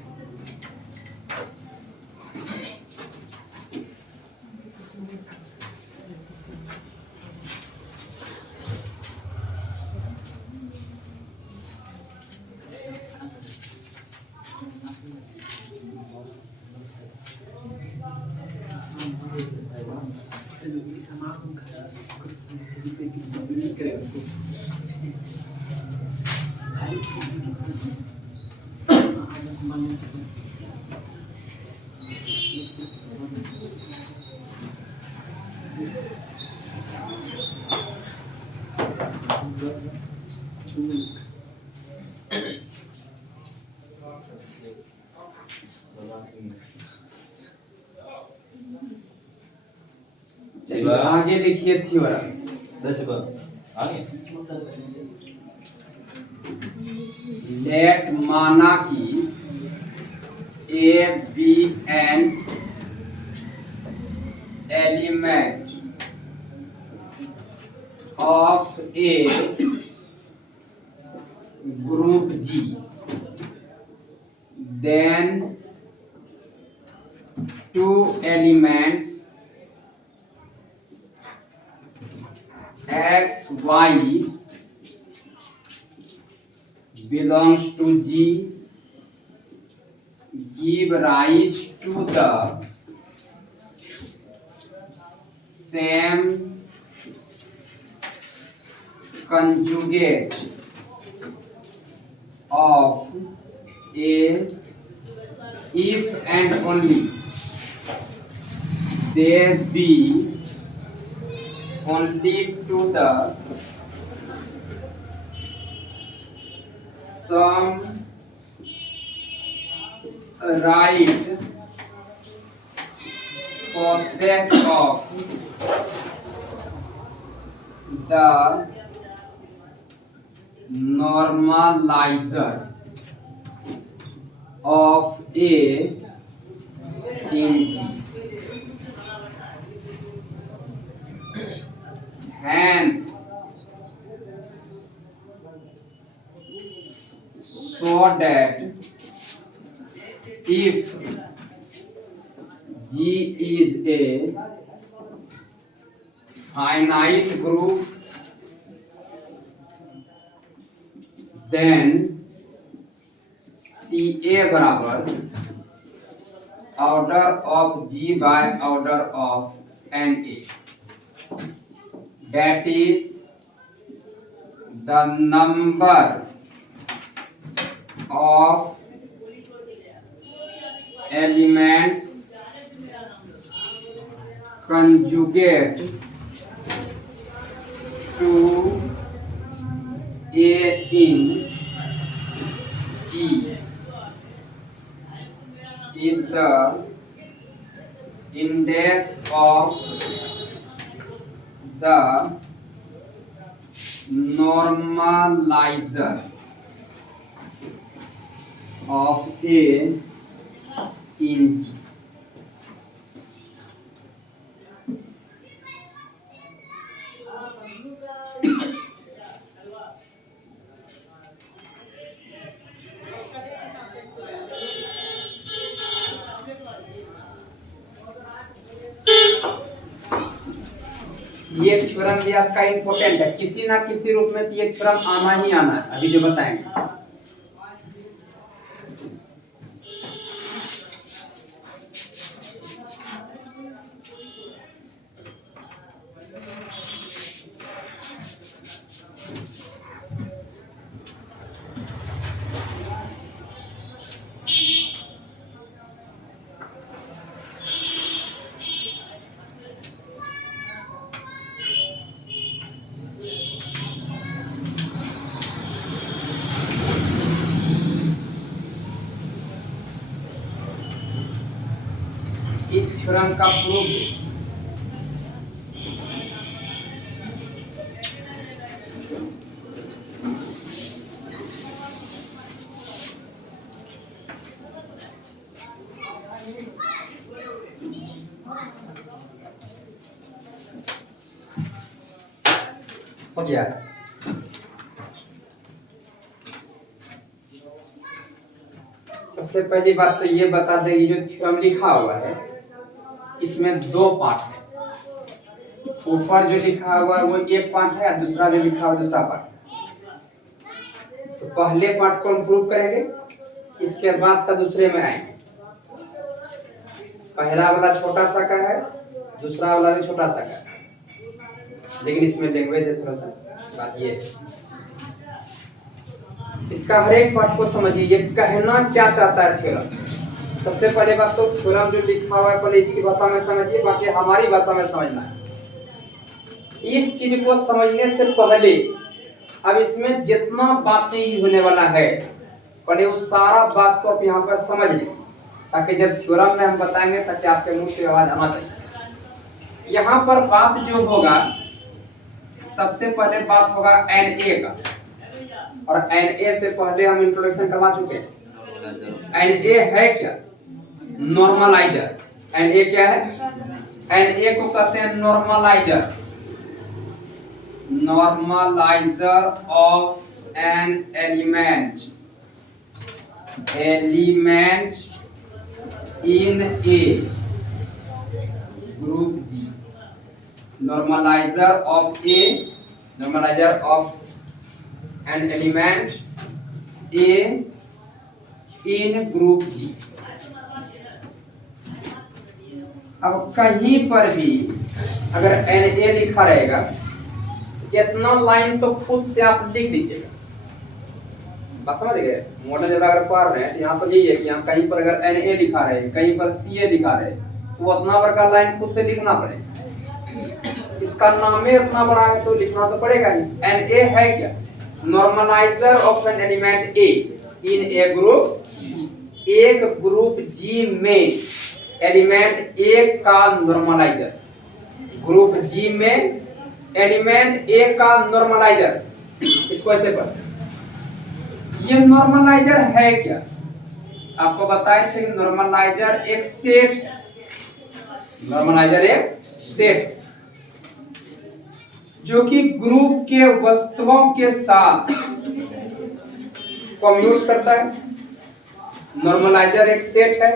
चलिए आगे लिखिए थ्योरम। लेट माना कि a be an element of a group G, then 2 elements x y belongs to G give rise to the same conjugate of A if and only there be only to the some right cosec of the normalizer of A in G. Hence, so that if G is a finite group, then CA बराबर order of G by order of NA, that is the number of elements conjugate to A in G is the index of the normalizer of A in G. ये theorem भी आपका important है, किसी ना किसी रूप में ये थ्योरम आना ही आना है, अभी जो बताएंगे। इस थ्योरम का प्रूफ हो गया। सबसे पहली बात तो ये बता दें, ये जो थ्योरम लिखा हुआ है इसमें दो पार्ट है। ऊपर जो लिखा हुआ है वो एक पार्ट है, दूसरा जो लिखा हुआ दूसरा पार्ट। तो पहले पार्ट को हम प्रूव करेंगे, इसके बाद तब दूसरे में आएंगे। पहला वाला छोटा सा का है, दूसरा वाला भी छोटा सा का है, लेकिन इसमें लैंग्वेज है थोड़ा सा, बात ये है। इसका हर एक पार्ट को समझिए, ये कहना क्या चाहता है थ्योरम। सबसे पहले बात तो थ्योरम जो लिखा हुआ है पहले इसकी भाषा में समझिए, बाकी हमारी भाषा में समझना है। इस चीज को समझने से पहले अब इसमें जितना बातें ही होने वाला है पहले उस सारा बात को आप यहाँ पर समझ लें, ताकि जब थ्योरम में हम बताएंगे ताकि आपके मुंह से आवाज आना चाहिए। यहाँ पर बात जो होगा, सबसे पहले बात होगा NA का, और NA से पहले हम इंट्रोडक्शन करवा चुके हैं। NA है क्या? नॉर्मलाइजर। NA क्या है? NA को कहते हैं normaliser, normaliser of an element in A group G। Normaliser of an element A in group G। अब कहीं पर भी अगर Na लिखा रहेगा, इतना लाइन तो खुद से आप लिख दीजिएगा, बस समझ गए। मॉडल जब अगर पढ़ रहे हैं तो यहाँ पर यही है कि यहाँ कहीं पर अगर Na लिखा रहे, कहीं पर Ca लिखा रहे, तो उतना बड़ा का लाइन खुद से लिखना पड़ेगा। इसका नाम ही इतना बड़ा है तो लिखना तो पड़ेगा ही। Na है क्या? Normaliser of an element A in A group, एक ग्रुप G में एलिमेंट A का नॉर्मलाइजर, ग्रुप G में एलिमेंट A का नॉर्मलाइजर। इसको ऐसे पढ़, ये नॉर्मलाइजर है क्या? आपको बताए थे कि नॉर्मलाइजर एक सेट है। नॉर्मलाइजर एक सेट जो कि ग्रुप के वस्तुओं के साथ कम्यूट करता है। नॉर्मलाइजर एक सेट है।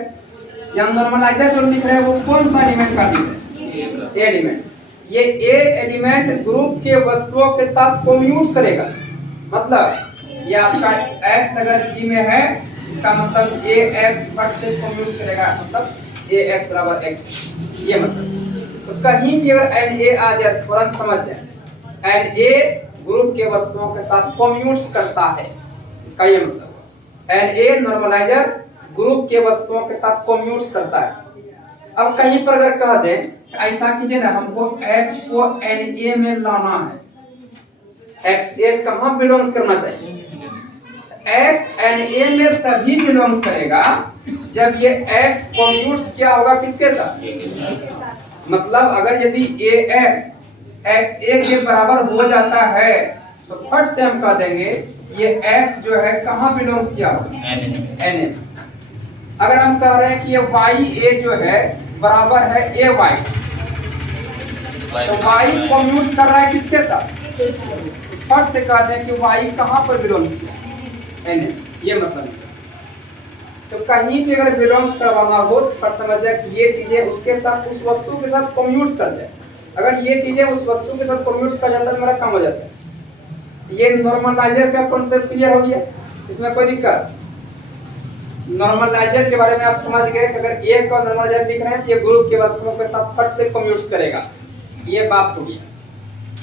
यहाँ नॉर्मलाइजर जो लिख रहे हैं वो कौन सा एलिमेंट का लिख रहे हैं? ए एलिमेंट। ये ए एलिमेंट ग्रुप के वस्तुओं के साथ कम्यूट करेगा। मतलब ये आपका x अगर G में है, इसका मतलब ax फट से कम्यूट करेगा, मतलब ax बराबर x, ये मतलब। तो कहीं भी अगर Na आ जाए तुरंत समझ जाए, Na ग्रुप के वस्तुओं के साथ कम्यूट करता है, इसका ये मतलब है। Na नॉर्मलाइजर ग्रुप के वस्तुओं के साथ कम्यूट करता है। अब कहीं पर अगर कह दें ऐसा कीजिए ना, हमको x को Na में लाना है, xa कहाँ बिलोंग्स करना चाहिए? x Na में तभी बिलोंग्स करेगा जब ये x कम्यूट्स क्या होगा, किसके साथ? मतलब अगर यदि ax xa के बराबर हो जाता है तो फट से हम कह देंगे ये x जो है कहाँ बिलोंग्स किया होगा? Na। अगर हम कह रहे हैं कि ये ya जो है बराबर है ay, तो y कम्यूट्स कर रहा है किसके साथ? फट से कह दें कि y कहाँ पर बिलोंग्स किया? Na। ये मतलब है। तो कहीं भी अगर बिलोंग्स करवाना हो पर समझ जाए कि ये चीजें उसके साथ, उस वस्तु के साथ कम्यूट कर जाए। अगर ये चीजें उस वस्तु के साथ कम्यूट कर जाता है मेरा काम हो जाता है। ये नॉर्मलाइजर का कॉन्सेप्ट क्लियर हो गया, इसमें कोई दिक्कत? नॉर्मलाइजर के बारे में आप समझ गए कि अगर एक का नॉर्मलाइजर लिख रहे हैं तो ये ग्रुप के वस्तुओं के साथ फट से कम्यूट करेगा, ये बात होगी।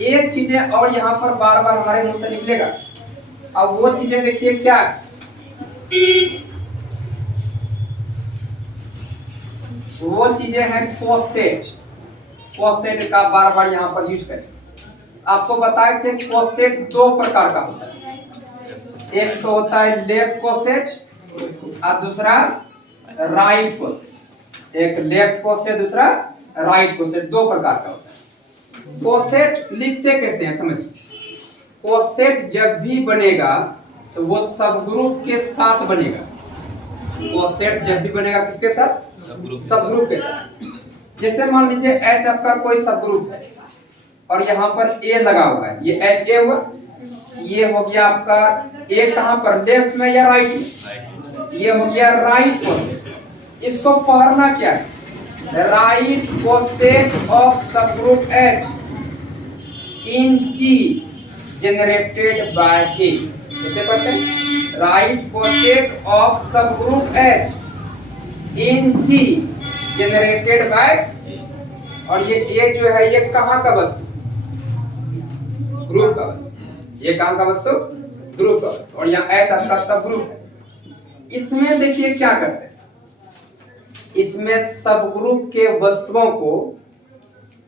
एक चीजें और यहाँ पर बार बार हमारे मुंह से निकलेगा, अब वो चीजें देखिए क्या है। वो चीजें हैं कोसेट। कोसेट का बार बार यहाँ पर यूज करें। आपको बताए थे कोसेट दो प्रकार का होता है, एक तो होता है लेफ्ट कोसेट और दूसरा राइट कोसेट। एक लेफ्ट कोसेट, दूसरा राइट कोसेट, दो प्रकार का होता है। कोसेट लिखते कैसे हैं समझिए। कोसेट जब भी बनेगा तो वो सब ग्रुप के साथ बनेगा। कोसेट जब भी बनेगा किसके साथ? सब ग्रुप के साथ। जैसे मान लीजिए H आपका कोई सब ग्रुप है और यहाँ पर A लगा हुआ है, ये HA हुआ, ये हो गया आपका A कहाँ पर, लेफ्ट में या राइट में? ये हो गया राइट कोसेट। इसको पढ़ना क्या है? राइट कोसेट ऑफ सब group H in G generated by K। कैसे पढ़ते हैं? राइट कोसेट ऑफ सब group H in G generated by, और ये जो है ये कहाँ का वस्तु? ग्रुप का वस्तु। ये कहाँ का वस्तु? ग्रुप का वस्तु। और यहाँ H आपका सब ग्रुप है। इसमें देखिए क्या करते हैं, इसमें सब ग्रुप के वस्तुओं को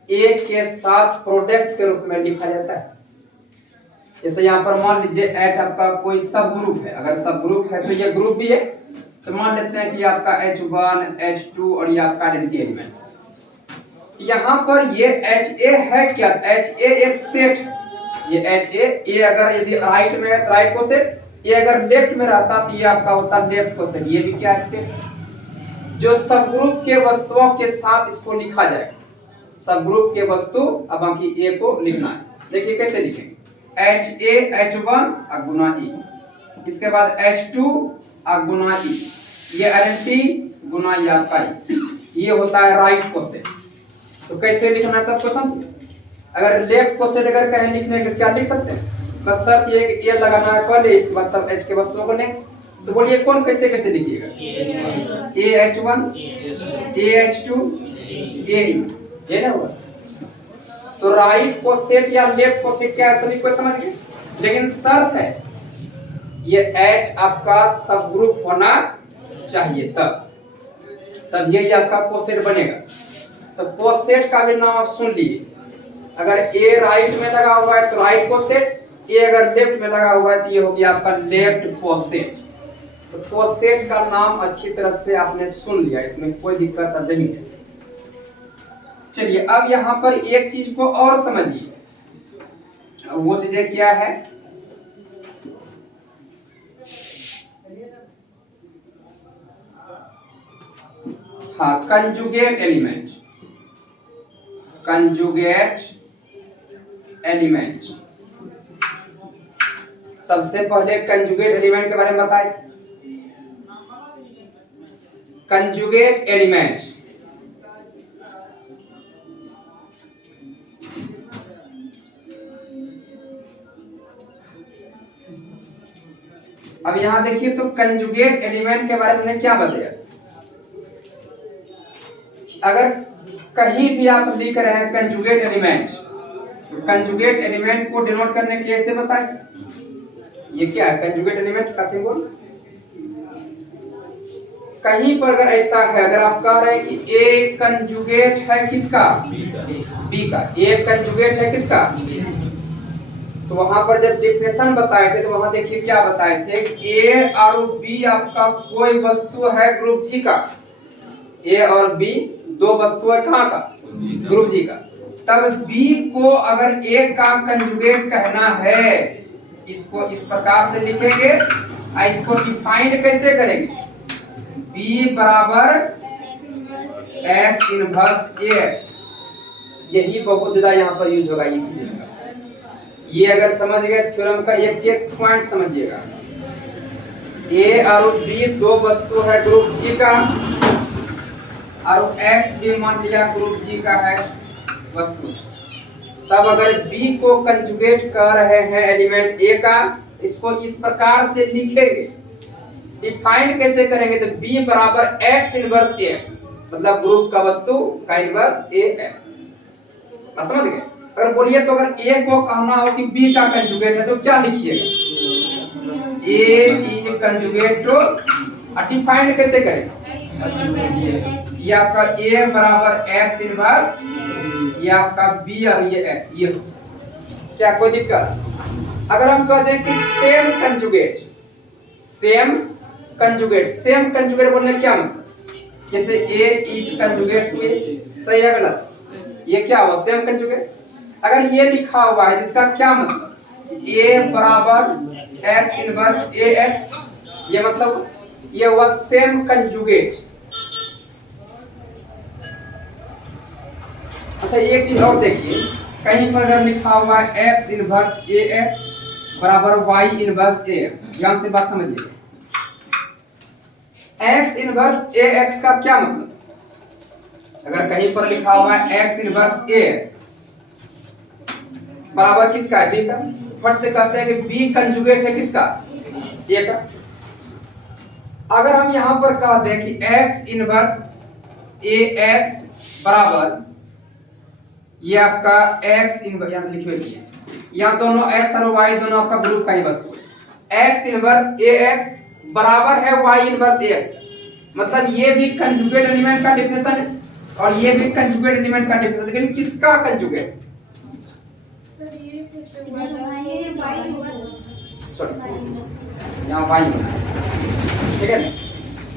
एक के साथ प्रोडक्ट के रूप में लिखा जाता है। जैसे यहाँ पर मान लीजिए H आपका कोई सब ग्रुप है, अगर सब ग्रुप है तो ये ग्रुप भी है, तो मान लेते हैं कि आपका H1, H2 और ये आपका आइडेंटिटी एलिमेंट। यहाँ पर ये HA है क्या? HA एक सेट है। ये HA अगर यदि राइट में है तो राइट कोसेट, ये अगर लेफ्ट में रहता तो ये आपका होता लेफ्ट कोसेट। ये भी क्या है? सेट। जो सब ग्रुप के वस्तुओं के साथ इसको लिखा जाए, सब ग्रुप के वस्तु, अब बाकी A को लिखना है। देखिए कैसे लिखेंगे, HA H1 और गुना E, इसके बाद H2 और गुना E, ये आइडेंटिटी गुना ये आपका E, ये होता है राइट कोसेट। तो कैसे लिखना सबको समझिए। अगर लेफ्ट कोसेट अगर कहें लिखने के क्या लिख सकते हैं, बस शर्त ये कि A लगाना है पहले, इसके बाद तब H के वस्तुओं को लें। तो बोलिए कौन कैसे कैसे लिखिएगा? A H1, A H2, A E, ये ना हुआ। तो राइट कोसेट या लेफ्ट कोसेट क्या है सभी को समझ गए, लेकिन शर्त है ये H आपका सब ग्रुप होना चाहिए, तब ये आपका कोसेट बनेगा। तो कोसेट का भी नाम आप सुन लीजिए। अगर A राइट में लगा हुआ है तो राइट कोसेट, A अगर लेफ्ट में लगा हुआ है तो ये हो गया आपका लेफ्ट कोसेट। तो कोसेट का नाम अच्छी तरह से आपने सुन लिया, इसमें कोई दिक्कत अब नहीं है। चलिए अब यहाँ पर एक चीज को और समझिए, वो चीजें क्या है? हाँ, कंजुगेट एलिमेंट। कंजुगेट एलिमेंट, सबसे पहले कंजुगेट एलिमेंट के बारे में बताएं। कंजुगेट एलिमेंट अब यहां देखिए, तो कंजुगेट एलिमेंट के बारे में क्या बताया। अगर कहीं भी आप लिख रहे हैं कंजुगेट एलिमेंट, तो कंजुगेट एलिमेंट को डिनोट करने के लिए ऐसे बताएं। ये क्या है? कंजुगेट एलिमेंट का सिंबल। कहीं पर अगर ऐसा है, अगर आप कह रहे हैं कि A कंजुगेट है किसका? B का। A कंजुगेट है किसका? तो वहां पर जब डेफिनेशन बताए थे तो वहां देखिए क्या बताए थे, A और B आपका कोई वस्तु है ग्रुप G का। A और B दो वस्तु है कहाँ का? ग्रुप G का। तब B को अगर A का कंजुगेट कहना है, इसको इस प्रकार से लिखेंगे और इसको डिफाइंड कैसे करेंगे? B बराबर X इनवर्स AX। यही बहुत ज्यादा यहाँ पर यूज होगा इसी चीज का। ये अगर समझ गए थ्योरम का एक एक पॉइंट समझिएगा। A और B दो वस्तु है ग्रुप G का, और X भी मान लिया ग्रुप G का है वस्तु। तब अगर बी को कंजुगेट कर रहे हैं एलिमेंट ए का, इसको इस प्रकार से लिखेंगे। डिफाइन कैसे करेंगे? तो बी बराबर एक्स इनवर्स ए एक्स, मतलब ग्रुप का वस्तु का इनवर्स ए एक्स। समझ गए? अगर बोलिए तो अगर ए को कहना हो कि बी का कंजुगेट है तो क्या लिखिएगा? ए इज कंजुगेट टू, डिफाइन कैसे करें? ये आपका ए बराबर एक्स इनवर्स, ये आपका बी और ये एक्स, ये क्या कोई दिक्कत? अगर हम कहते हैं कि same conjugate, same conjugate, same conjugate बोलने क्या मतलब? जैसे ए इज कंजुगेट टू ए, सही है गलत? ये क्या हुआ? Same conjugate. अगर ये लिखा हुआ है जिसका क्या मतलब? ए बराबर एक्स इनवर्स ए एक्स, ये मतलब ये हुआ सेम कंजुगेट। अच्छा एक चीज और देखिए, कहीं पर अगर लिखा हुआ है एक्स इनवर्स ए एक्स बराबर वाई इनवर्स ए एक्स, ध्यान से बात समझिए। एक्स इनवर्स ए एक्स का क्या मतलब? अगर कहीं पर लिखा हुआ है एक्स इनवर्स ए एक्स बराबर किसका है? बी का। फट से कहते हैं कि बी कंजुगेट है किसका? ए का। अगर हम यहां पर कहते हैं कि एक्स इनवर्स ए एक्स बराबर ये आपका एक्स इनवर्स, यहां लिखिए, यहां दोनों एक्स और वाई दोनों आपका ग्रुप का ही वस्तु है। एक्स इनवर्स ए एक्स बराबर है वाई इनवर्स ए एक्स, मतलब ये भी कंजुगेट एलिमेंट का डेफिनेशन है और ये भी कंजुगेट एलिमेंट का डेफिनेशन, लेकिन किसका कंजुगेट? सर ये कैसे हुआ था? सॉरी यहाँ वाई, ठीक है।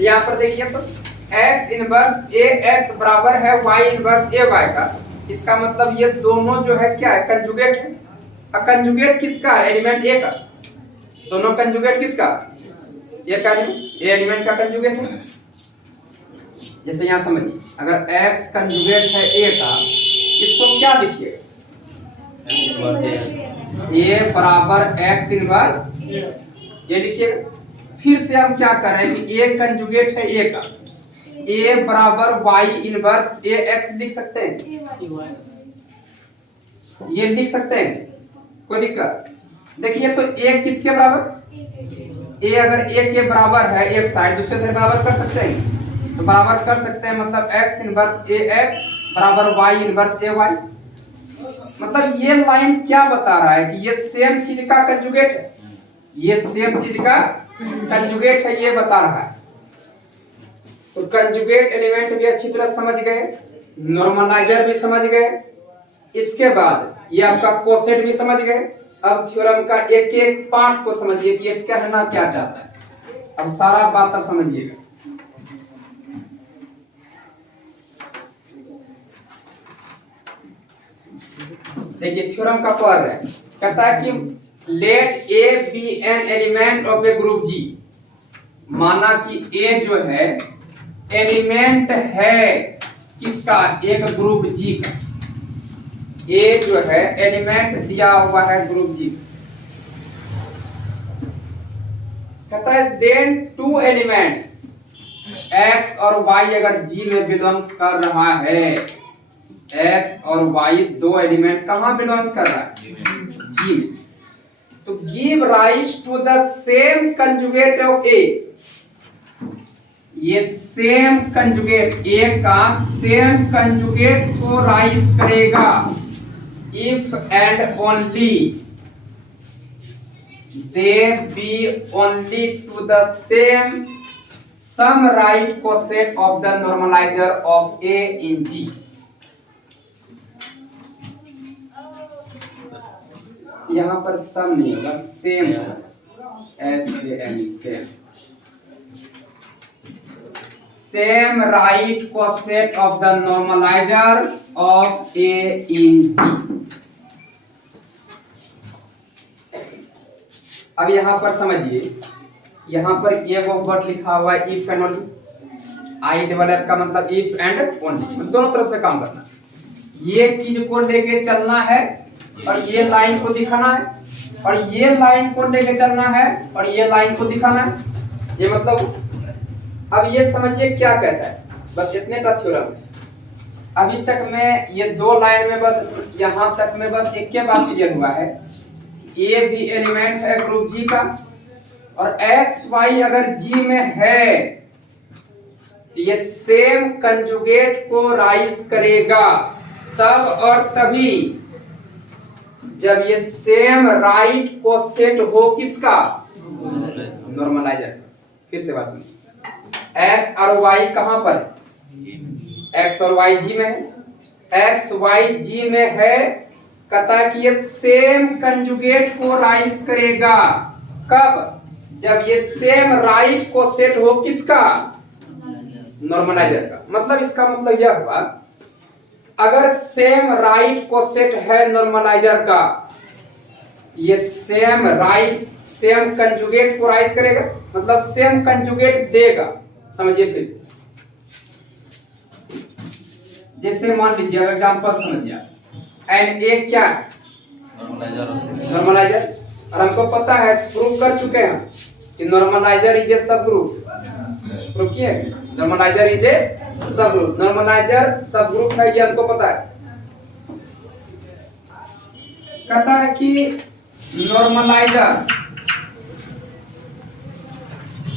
यहाँ पर देखिए तो x इनवर्स ए एक्स बराबर है y इनवर्स ए वाई का, इसका मतलब ये दोनों जो है क्या है? कंजुगेट है। अब कंजुगेट किसका है? एलिमेंट ए का। दोनों कंजुगेट किसका? ए का एलिमेंट, ए एलिमेंट का कंजुगेट है। जैसे यहाँ समझिए, अगर x कंजुगेट है a का, इसको क्या लिखिएगा? a बराबर x इनवर्स ये लिखिएगा। फिर से हम क्या कर रहे हैं कि a कंजुगेट है a का, a बराबर y इनवर्स a x लिख सकते हैं, ये लिख सकते हैं, कोई दिक्कत? देखिए तो a किसके बराबर? a अगर a के बराबर है, एक साइड दूसरे से बराबर कर सकते हैं, तो बराबर कर सकते हैं, मतलब x इनवर्स a x बराबर y इनवर्स a y। मतलब ये लाइन क्या बता रहा है कि ये सेम चीज का कंजुगेट है, ये सेम चीज का कंजुगेट है, ये बता रहा है। तो कंजुगेट एलिमेंट भी अच्छी तरह समझ गए, नॉर्मलाइजर भी समझ गए, इसके बाद ये आपका कोसेट भी समझ गए। अब थ्योरम का एक एक पार्ट को समझिए कि ये कहना क्या चाहता है। अब सारा बात अब समझिएगा। देखिए थ्योरम का पार्ट है, कहता है कि let a be an element of a group G, माना कि ए जो है एलिमेंट है किसका? एक ग्रुप जी का। ए जो है एलिमेंट दिया हुआ है ग्रुप जी, कहता है देन टू एलिमेंट्स x और y अगर जी में बिलोंग्स कर रहा है, x और y दो एलिमेंट कहां बिलोंग्स कर रहा है? जी में, तो give rise to the same conjugate of a, ये सेम कंजुगेट ए का सेम कंजुगेट को राइज करेगा if and only they be only to the same sum right coset of the normaliser of a in G. यहां पर sum नहीं होगा, same SAM, same same right coset of the normalizer of A in G। अब यहां पर समझिए, यहां पर ये वो वर्ड लिखा हुआ है if and only, I develop का मतलब इफ एंड ओनली, दोनों तरफ से काम करना। ये चीज को लेके चलना है और ये लाइन को दिखाना है, और ये लाइन को लेके चलना है और ये लाइन को दिखाना है। ये मतलब अब ये समझिए क्या कहता है, बस इतने का थ्योरम है। अभी तक में ये 2 लाइन में बस यहाँ तक में बस एक के बात क्लियर हुआ है, ए भी एलिमेंट है ग्रुप जी का, और एक्स वाई अगर जी में है तो ये सेम कंजुगेट को राइज करेगा तब और तभी जब ये सेम राइट को सेट हो किसका, नॉर्मलाइजर। फिर से बात सुनिए, एक्स और वाई कहां पर है, एक्स और वाई जी में है, एक्स वाई जी में है, कहता है कि ये सेम कंजुगेट को राइज करेगा कब, जब ये सेम राइट को सेट हो किसका, नॉर्मलाइजर का। मतलब इसका मतलब यह हुआ, अगर सेम राइट को सेट है नॉर्मलाइजर का, ये सेम राइट सेम कंजुगेट को राइज करेगा, मतलब सेम कंजुगेट देगा। समझिए फिर से, जैसे मान लीजिए अब एग्जांपल समझिए, एंड ए क्या है, नॉर्मलाइजर, और हमको पता है, प्रूव कर चुके हैं कि नॉर्मलाइजर इज ए सब ग्रुप, प्रूव किए, नॉर्मलाइजर इज ए सब ग्रुप, नॉर्मलाइजर सब ग्रुप है, ये हमको पता है। कहता है कि नॉर्मलाइजर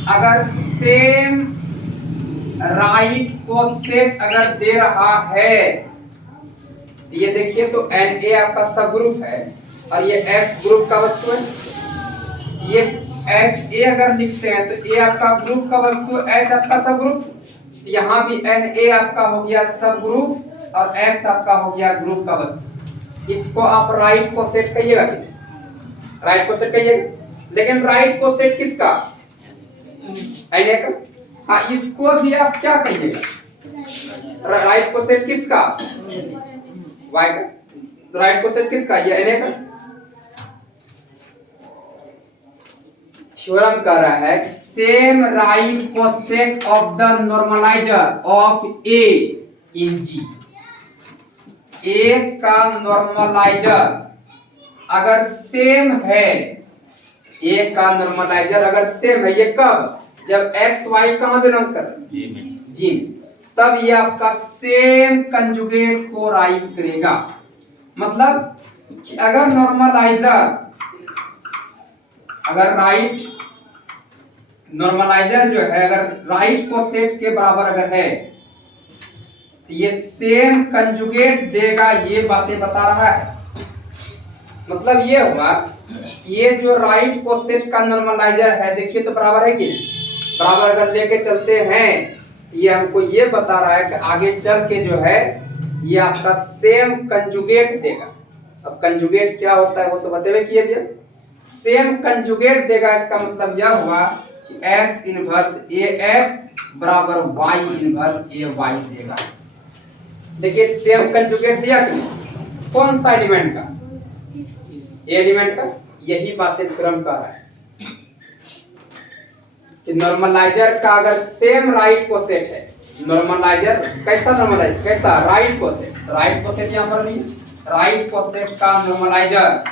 अगर सेम राइट को सेट अगर दे रहा है, ये देखिए तो एन ए आपका सब ग्रुप है और ये एक्स ग्रुप का वस्तु है, ये एच ए अगर लिखते हैं तो ए आपका ग्रुप का वस्तु, एच आपका सब ग्रुप, यहाँ भी एन ए आपका हो गया सब ग्रुप और एक्स आपका हो गया ग्रुप का वस्तु। इसको आप राइट को सेट कहिएगा, राइट को सेट कहिएगा, लेकिन राइट को सेट किसका, एन ए का। हाँ, इसको भी आप क्या कहिएगा, राइट को सेट किसका, वाई का। तो राइट को सेट किसका, ये एन ए का। थ्योरम कह रहा है same right coset of the normaliser of a in G, a का नॉर्मलाइजर अगर सेम है, ए का नॉर्मलाइजर अगर सेम है, ये कब, जब एक्स वाई कहां बिलोंग्स कर रहा है, जी में, तब ये आपका सेम कंजुगेट को राइज करेगा। मतलब कि अगर नॉर्मलाइजर, अगर राइट नॉर्मलाइजर जो है अगर राइट को सेट के बराबर अगर है तो ये सेम कंजुगेट देगा, ये बातें बता रहा है। मतलब ये हुआ, ये जो राइट को सेट का नॉर्मलाइजर है, देखिए तो बराबर है कि बराबर अगर लेके चलते हैं, ये हमको ये बता रहा है कि आगे चल के जो है ये आपका सेम कंजुगेट देगा। अब कंजुगेट क्या होता है वो तो बतेबे किए भैया, सेम कंजुगेट देगा, इसका मतलब यह हुआ कि x इनवर्स ए एक्स बराबर y इनवर्स ए वाई देगा। देखिए सेम कंजुगेट दिया कि कौन सा एलिमेंट का, एलिमेंट का। यही बातें क्रम कर रहा है कि नॉर्मलाइजर का अगर सेम राइट को सेट है, नॉर्मलाइजर कैसा, नॉर्मलाइजर कैसा, राइट को सेट, राइट को सेट यहाँ पर नहीं, राइट को सेट का नॉर्मलाइजर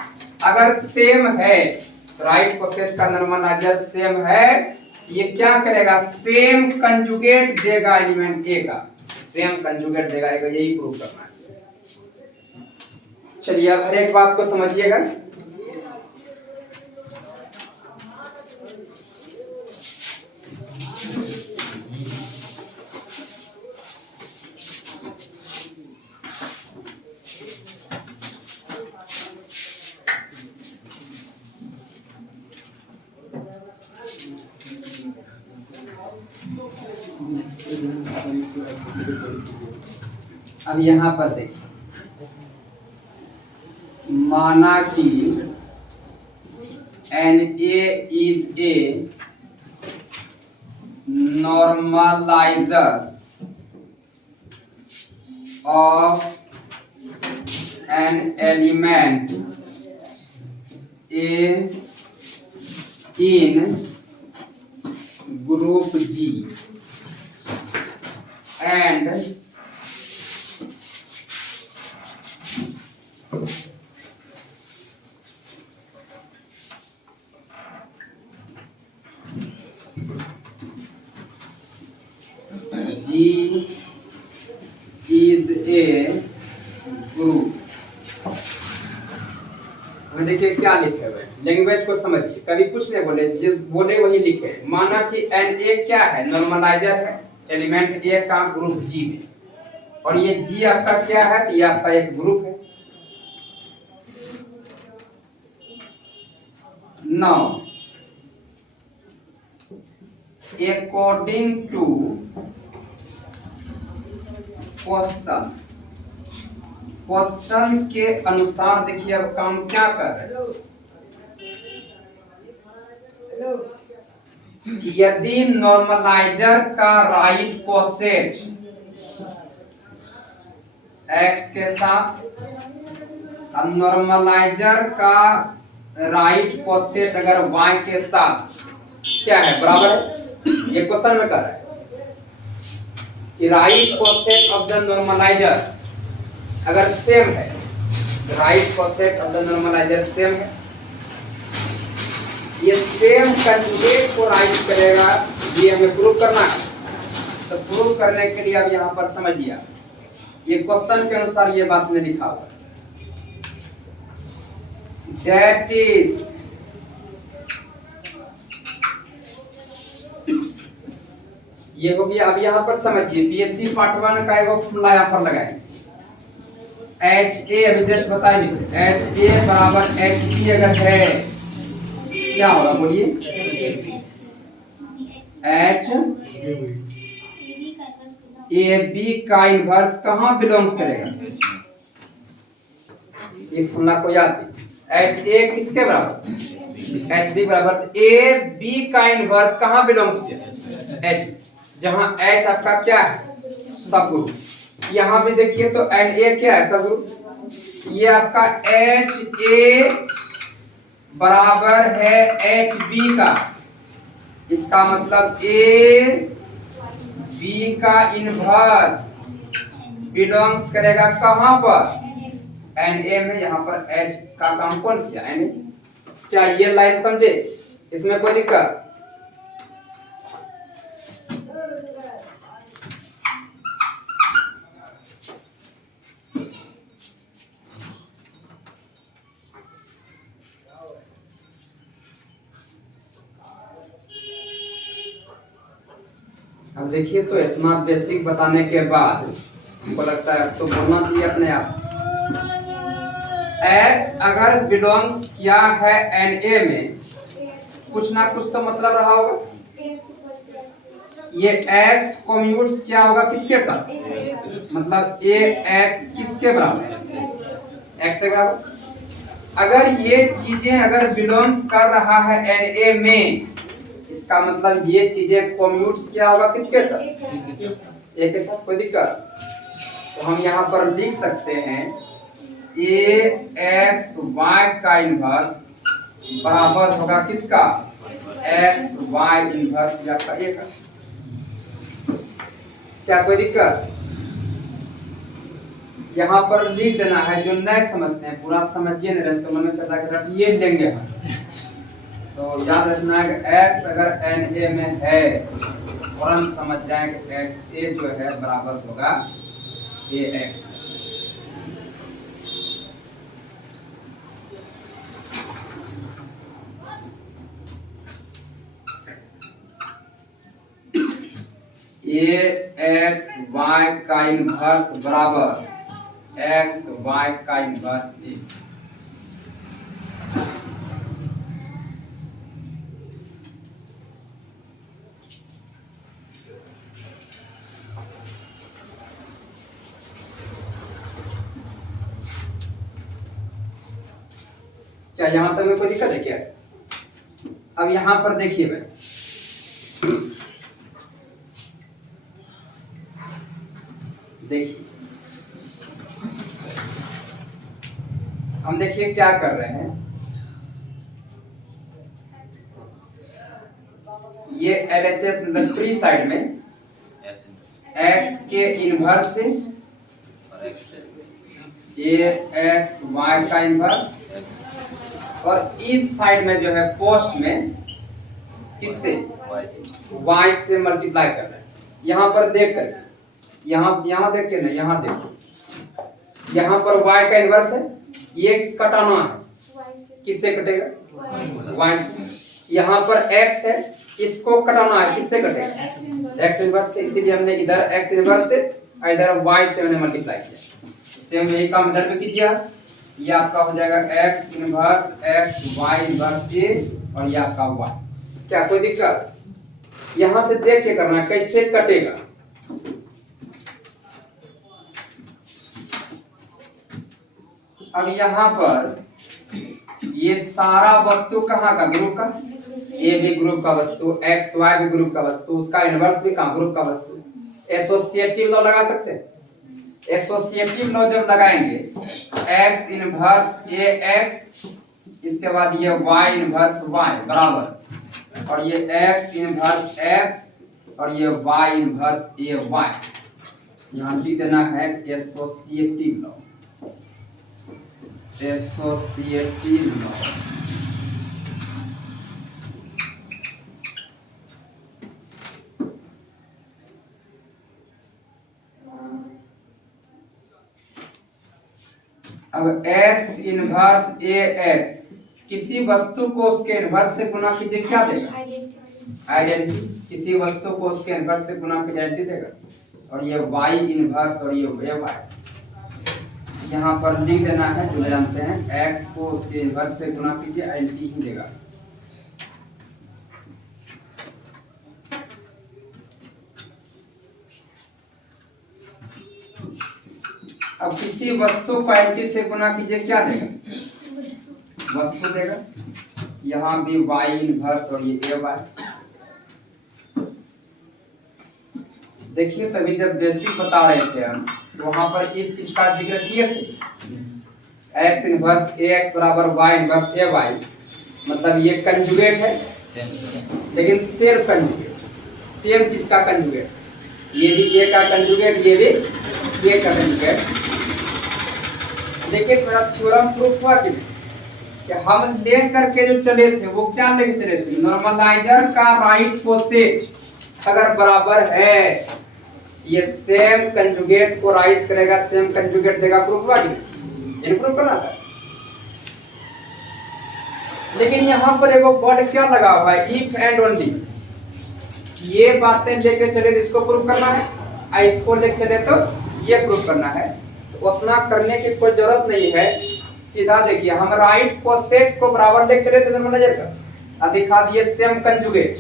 अगर सेम है, राइट को सेट का नॉर्मलाइजर सेम है, ये क्या करेगा, सेम कंजुगेट देगा एलिमेंट ए का, सेम कंजुगेट देगा, यही प्रूव करना है। चलिए अब हर एक बात को समझिएगा। अब यहां पर देखिए, माना कि N A is a normalizer of an element A in group G and G is a group. हमें देखिए क्या लिखे हुए, लैंग्वेज को समझिए, कभी कुछ नहीं बोले, जिस बोले वही लिखे। माना कि Na क्या है, नॉर्मलाइजर है, एलिमेंट ए का ग्रुप G में, और ये G आपका क्या है, तो ये आपका एक ग्रुप है। नाउ अकॉर्डिंग टू क्वेश्चन के अनुसार देखिए अब काम क्या कर रहे हैं। यदि नॉर्मलाइजर का राइट कोसेट x के साथ, नॉर्मलाइजर का राइट कोसेट अगर y के साथ क्या है, बराबर है। ये क्वेश्चन में कर रहा है कि right coset of the normaliser अगर सेम है, right coset of the normaliser same है, ये सेम कंजुगेट को राइट करेगा, ये हमें प्रूव करना है। तो प्रूव करने के लिए अब यहाँ पर समझिए, ये क्वेश्चन के अनुसार ये बात में लिखा हुआ है, दैट इज ये हो गया। अब यहाँ पर समझिए, बीएससी पार्ट 1 का एक फॉर्मूला यहाँ पर लगाएंगे। HA अभी जस्ट बताए, HA बराबर HB अगर है, क्या होगा बोलिए, AB का इनवर्स कहाँ बिलोंग्स करेगा, ये फॉर्मूला को याद कीजिए। HA किसके बराबर, HB बराबर AB का इनवर्स कहाँ बिलोंग्स किया, H, जहां H आपका क्या है, सब ग्रुप। यहां भी देखिए तो Na क्या है, सब ग्रुप। ये आपका HA बराबर है HB का, इसका मतलब AB का इनवर्स बिलोंग्स करेगा कहां पर, Na में। यहां पर H का काम कौन किया, Na। क्या ये लाइन समझे, इसमें कोई दिक्कत। अब देखिए, तो इतना बेसिक बताने के बाद हमको लगता है तो बोलना चाहिए अपने आप, X अगर बिलोंग्स किया है Na में, कुछ ना कुछ तो मतलब रहा होगा। ये X कम्यूट्स क्या होगा, किसके साथ, मतलब X किसके बराबर, X के बराबर। अगर ये चीजें अगर बिलोंग्स कर रहा है Na में, इसका मतलब ये चीजें कम्यूट्स क्या होगा, किसके साथ, ए के साथ। कोई दिक्कत। तो हम यहाँ पर लिख सकते हैं AXY का इनवर्स बराबर होगा किसका, XY इनवर्स आपका ए का। क्या कोई दिक्कत, यहाँ पर लिख देना है। जो नए समझते हैं पूरा समझिए, नहीं रहे मन में चल रहा है रटिए लेंगे हम। तो याद रखना है कि x अगर Na में है, फौरन समझ जाए कि XA जो है बराबर होगा AX। AXY का इनवर्स बराबर XY का इनवर्स A। क्या यहां तक में कोई दिक्कत है क्या। अब यहां पर देखिए भाई, देखिए हम देखिए क्या कर रहे हैं। ये LHS मतलब फ्री साइड में x के इनवर्स से ये XY का इनवर्स, और इस साइड में जो है पोस्ट में किससे, y से मल्टीप्लाई कर रहे हैं। यहाँ पर देख कर, यहाँ देख के ना, यहाँ देखो यहाँ पर y का इनवर्स है, ये कटाना है, किससे कटेगा? y से। यहाँ पर x है, इसको कटाना है, किससे कटेगा? x इनवर्स से। इसीलिए हमने इधर x इनवर्स से और इधर y से हमने मल्टीप्लाई किया। सेम यही काम इधर पे कीजिए। ये आपका हो जाएगा x inverse x y inverse a और ये आपका y। क्या कोई दिक्कत? यहाँ से देख के करना कैसे कटेगा। अब यहाँ पर ये सारा वस्तु कहाँ का? ग्रुप का। ए भी ग्रुप का वस्तु, एक्स वाई भी ग्रुप का वस्तु, उसका इनवर्स भी कहाँ? ग्रुप का वस्तु। एसोसिएटिव लॉ लगा सकते हैं। एसोसिएटिव लॉ जब लगाएंगे एक्स इनवर्स ए एक्स, इसके बाद ये वाई इनवर्स वाई बराबर, और ये एक्स इनवर्स एक्स और ये वाई इनवर्स ए वाई। यहाँ लिख देना है एसोसिएटिव लॉ। एसोसिएटिव लॉ अब x इनवर्स ए एक्स, किसी वस्तु को उसके इनवर्स से गुना कीजिए, क्या देगा? आइडेंटिटी। किसी वस्तु को उसके इनवर्स से गुना कीजिए, आइडेंटिटी देगा। और ये y इनवर्स और ये y यहाँ पर लिख देना है, जो जानते हैं x को उसके इनवर्स से गुना कीजिए, आइडेंटिटी ही देगा। अब किसी वस्तु को आइडेंटिटी से गुना कीजिए, क्या देगा? वस्तु देगा। यहाँ भी y इनवर्स और ये a y। देखिए तभी जब बेसिक बता रहे थे हम, तो वहां पर इस चीज का जिक्र किए थे। x इनवर्स ए एक्स बराबर y इनवर्स ए वाई, मतलब ये कंजुगेट है, लेकिन सेम कंजुगेट, सेम चीज का कंजुगेट। ये भी ए का कंजुगेट, ये भी ए का कंजुगेट। देखिए मेरा थ्योरम प्रूफ हुआ कि नहीं? कि हम ले करके जो चले थे वो क्या लेके चले थे? नॉर्मलाइजर का राइट कोसेट अगर बराबर है, ये सेम कंजुगेट को राइज करेगा, सेम कंजुगेट देगा। प्रूफ हुआ कि नहीं? ये प्रूफ करना था। लेकिन यहाँ पर एक वर्ड क्या लगा हुआ है? If and only. ये बातें लेकर चले तो इसको प्रूफ करना है, और इसको लेकर चले तो ये प्रूफ करना है। तो उतना करने की कोई जरूरत नहीं है। सीधा देखिए, हम राइट कोसेट को बराबर लेकर चले थे नॉर्मलाइजर का, और दिखा दिए सेम कंजुगेट।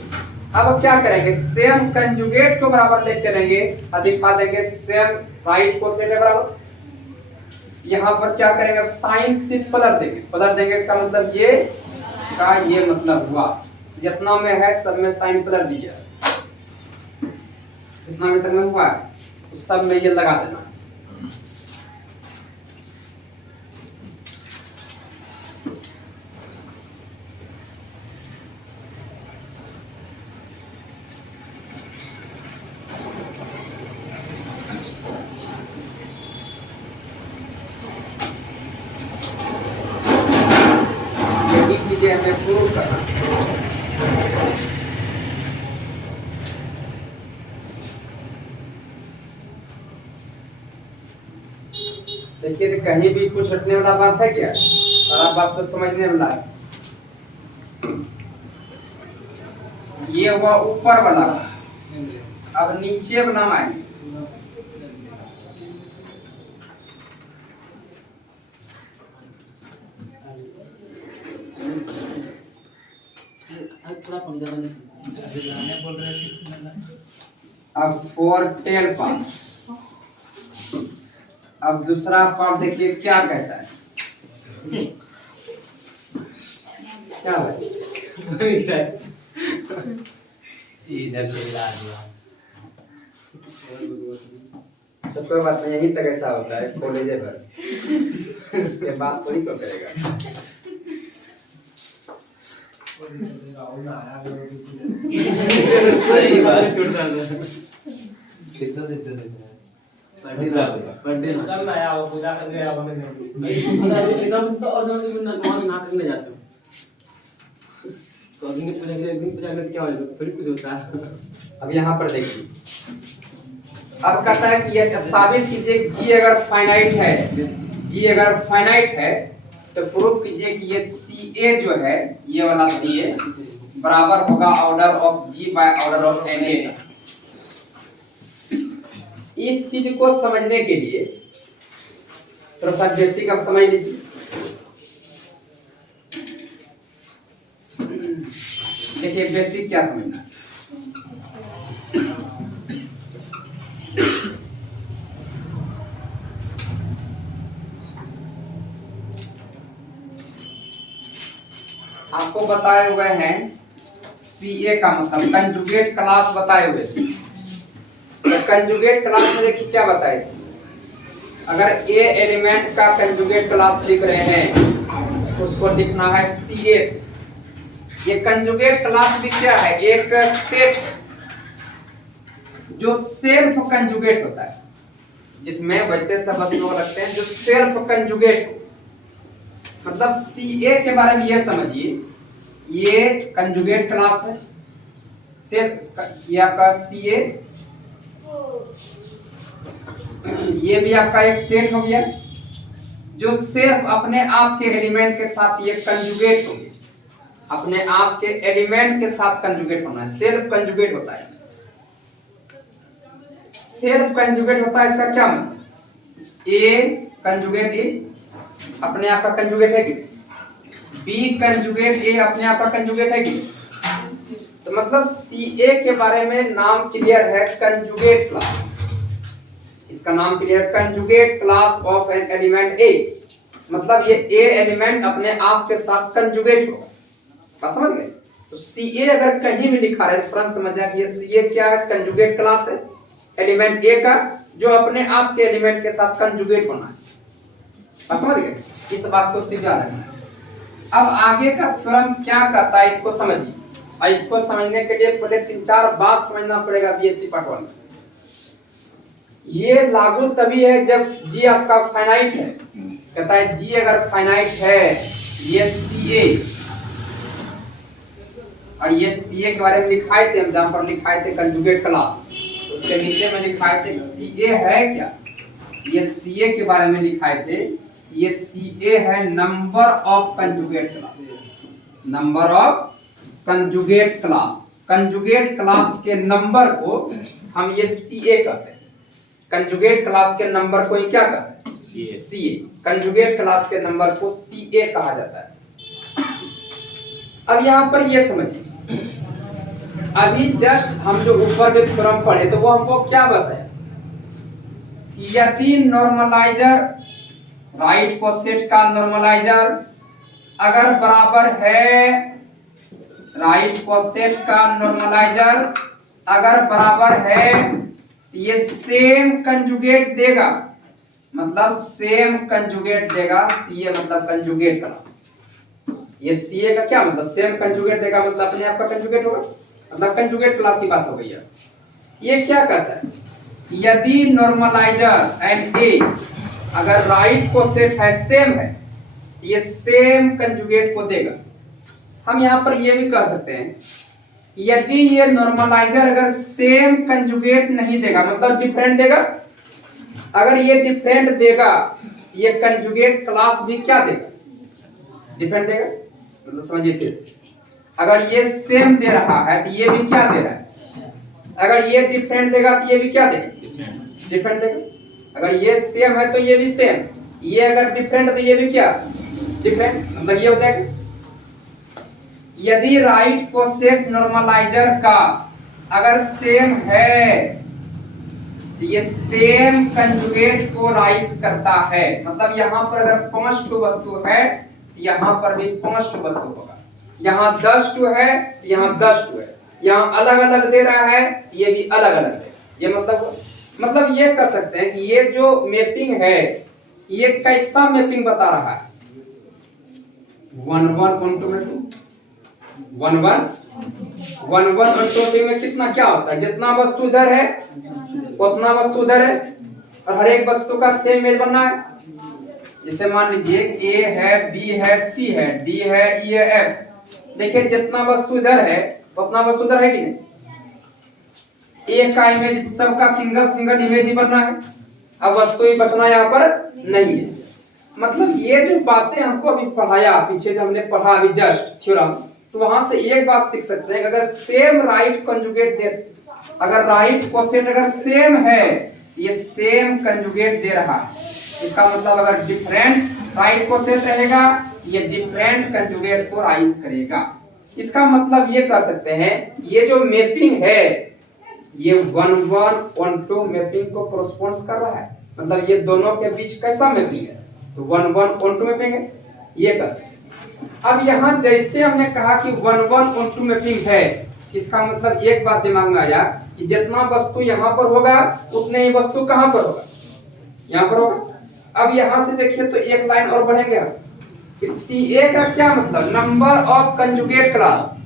अब क्या करेंगे? सेम कंजुगेट को बराबर ले चलेंगे और दिखा देंगे सेम राइट कोसेट है बराबर। यहाँ पर क्या करेंगे? अब साइन से पलट देंगे। पलट देंगे इसका मतलब ये का ये मतलब हुआ, जितना में है सब में साइन पलट दीजिए। जितना में तक में हुआ है तो सब में ये लगा देना। चीजें हमें प्रूव करना। देखिए कहीं भी कुछ हटने वाला बात है क्या? सारा बात तो समझने वाला है। ये हुआ ऊपर वाला, अब नीचे बनाना है। अब 4 10 पार्ट। अब दूसरा पार्ट देखिए क्या कहता है। क्या है? इधर से ला दिया। सब कोई बात नहीं, यहीं तक ऐसा होता है कॉलेज पर। इसके बाद कोई को करेगा। सही बात छूट रहा है। कितना देते थे? बर्थडे करना है, आओ पूजा करके आओ। मैं सब तो और दिन ना कौन ना करने जाते हो। सो दिन पूजा के दिन पूजा में क्या होगा? थोड़ी कुछ होता है। अब यहाँ पर देखिए, अब कहता है कि ये साबित कीजिए जी अगर फाइनाइट है, जी अगर फाइनाइट है तो प्रूव कीजिए कि ये सी ए जो है, ये वाला सी ए बराबर होगा order of G by order of N A. इस चीज को समझने के लिए थोड़ा सा बेसिक आप समझ लीजिए। देखिए बेसिक क्या समझना है। आपको बताए हुए हैं सीए का मतलब कंजुगेट क्लास बताए हुए। तो कंजुगेट क्लास में देखिए क्या बताए, अगर ए एलिमेंट का कंजुगेट क्लास लिख रहे हैं उसको लिखना है सीए से। ये कंजुगेट क्लास भी क्या है, एक सेट जो सेल्फ कंजुगेट होता है, जिसमें वैसे सब वस्तुओं रखते हैं जो सेल्फ कंजुगेट हो। मतलब सीए के बारे में ये समझिए, ये कंजुगेट क्लास है, सेल्फ ये आपका सीए, ये भी आपका एक सेट हो गया जो सिर्फ अपने आप के एलिमेंट के साथ ये कंजुगेट हो गया। अपने आप के एलिमेंट के साथ कंजुगेट होना है, सेल्फ कंजुगेट होता है। सेल्फ कंजुगेट होता है, इसका क्या मतलब, ए कंजुगेट ए अपने आप का कंजुगेट है कि बी कंजुगेट ए अपने आप का कंजुगेट है कि। तो मतलब सी ए के बारे में नाम क्लियर है कंजुगेट क्लास। इसका नाम clear, conjugate class of an element a. मतलब ये ए एलिमेंट अपने आप के साथ कंजुगेट होगा। बात समझ गए। तो सी ए अगर कहीं भी लिखा है तो तुरंत समझ जाए कि ये सी ए क्या है, कंजुगेट क्लास है एलिमेंट ए का, जो अपने आप के एलिमेंट के साथ कंजुगेट होना है। बात समझ गए। इस बात को सिर्फ याद रखना है। अब आगे का थ्योरम क्या कहता है इसको समझिए, और इसको समझने के लिए पहले 3-4 बात समझना पड़ेगा बीएससी पार्ट 1 में। ये लागू तभी है जब जी आपका फाइनाइट है। कहता है जी अगर फाइनाइट है, ये सी ए, और ये सी ए के बारे में लिखाए थे हम, जहां पर लिखाए थे कंजुगेट क्लास, उसके नीचे में लिखाए थे सी ए है क्या, ये सी ए के बारे में लिखाए थे, ये सी ए है number of conjugate class, number of conjugate class. Conjugate class के नंबर को हम ये सी ए कहते हैं। कंजुगेट क्लास के नंबर को ही क्या कहते हैं, सी ए। कंजुगेट क्लास के नंबर को सी ए कहा जाता है। अब यहां पर ये समझिए, अभी जस्ट हम जो ऊपर के थ्योरम पढ़े तो वो हमको क्या बताया, यदि नॉर्मलाइजर राइट को सेट का नॉर्मलाइजर अगर बराबर है, राइट को सेट का नॉर्मलाइजर अगर बराबर है, ये सेम कंजुगेट देगा, मतलब सेम कंजुगेट देगा। सीए मतलब कंजुगेट क्लास। ये सीए का क्या मतलब, सेम कंजुगेट देगा, मतलब अपने आप का कंजुगेट होगा, मतलब कंजुगेट क्लास की बात हो गई है। ये क्या कहता है, यदि नॉर्मलाइजर एंड ए अगर राइट को सेट है, सेम है, ये सेम कंजुगेट को देगा। हम यहां पर ये भी कह सकते हैं, यदि ये नॉर्मलाइजर अगर सेम कंजुगेट नहीं देगा, मतलब डिफरेंट देगा, अगर ये डिफरेंट देगा, ये कंजुगेट क्लास भी क्या देगा, डिफरेंट देगा। मतलब समझिए फिर से, अगर ये सेम दे रहा है तो ये भी क्या दे रहा है, अगर ये डिफरेंट देगा तो ये भी क्या देगा, डिफरेंट देगा। अगर ये सेम है तो ये भी सेम, ये अगर डिफरेंट है तो ये भी क्या, डिफरेंट। मतलब ये हो जाएगा, यदि राइट को सेट नॉर्मलाइजर का अगर सेम है तो ये सेम कंजुगेट को राइज करता है। मतलब यहां पर अगर 5 टू वस्तु है, यहां पर भी 5 टू वस्तु होगा। यहां 10 टू है, यहां 10 टू है, यहां अलग अलग दे रहा है, ये भी अलग अलग है। ये मतलब ये कर सकते हैं कि ये जो मैपिंग है, ये कैसा मैपिंग बता रहा है, 1 1 1 2 में 2 1 1 1 1 और 2 में कितना क्या होता है, जितना वस्तु इधर है उतना वस्तु उधर है, और हर एक वस्तु का सेम इमेज बनना है। जैसे मान लीजिए ए है, बी है, सी है, डी है, ई है, एफ। देखिए जितना वस्तु इधर है उतना वस्तु उधर है कि नहीं। एक का इमेज सबका सिंगल सिंगल इमेज ही बनना है, अब वस्तु ही बचना यहाँ पर नहीं है। मतलब ये जो बातें हमको अभी पढ़ाया पीछे जो हमने पढ़ा अभी जस्ट थ्योरम, तो वहां से एक बात सीख सकते हैं, अगर सेम राइट कंजुगेट दे, अगर राइट कोसेट अगर सेम है, ये सेम कंजुगेट दे रहा है, इसका मतलब अगर डिफरेंट राइट कोसेट रहेगा, ये डिफरेंट कंजुगेट को राइज करेगा। इसका मतलब ये कह सकते हैं ये जो मैपिंग है ये 1-1-1-2 मैपिंग को कोरस्पॉन्ड्स कर रहा है, मतलब ये दोनों के बीच कैसा मैपिंग है, तो 1-1-1-2 मैपिंग है, ये कह सकते हैं। अब यहाँ जैसे हमने कहा कि 1-1-1-2 मैपिंग है, इसका मतलब एक बात दिमाग में आया कि जितना वस्तु यहाँ पर होगा उतने ही वस्तु कहाँ पर होगा, यहाँ पर होगा। अब यहाँ से देखिए तो एक लाइन और बढ़ेंगे हम, इस CA का क्या मतलब, number of conjugate class,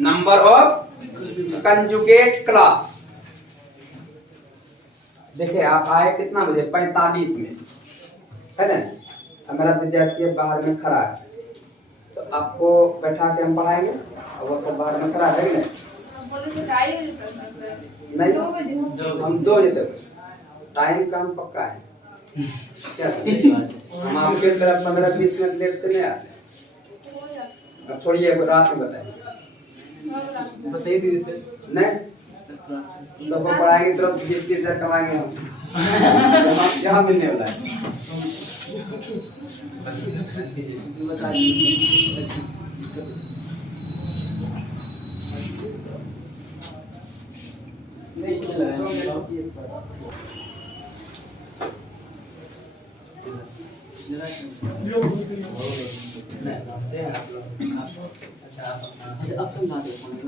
number of conjugate class. देखिए आप आए कितना बजे, 45 में, है ना। अब मेरा विद्यार्थी बाहर में खड़ा है, तो आपको बैठा के हम पढ़ाएंगे और वो सब बाहर में खड़ा है नहीं, नहीं हम 2 बजे तक, टाइम का हम पक्का है क्या हम आपके तरफ 15-20 मिनट लेट से नहीं आते। अब छोड़िए रात में बताइए दीदी थे नहीं सबको पढ़ाएंगे तुरंत 20-30 हजार कमाएंगे हम यहाँ मिलने वाला है।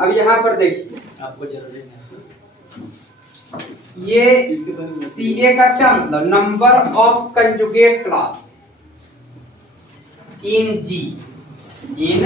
अब यहाँ पर देखिए आपको जरूरी नहीं, ये CA का क्या मतलब, number of conjugate class in G, in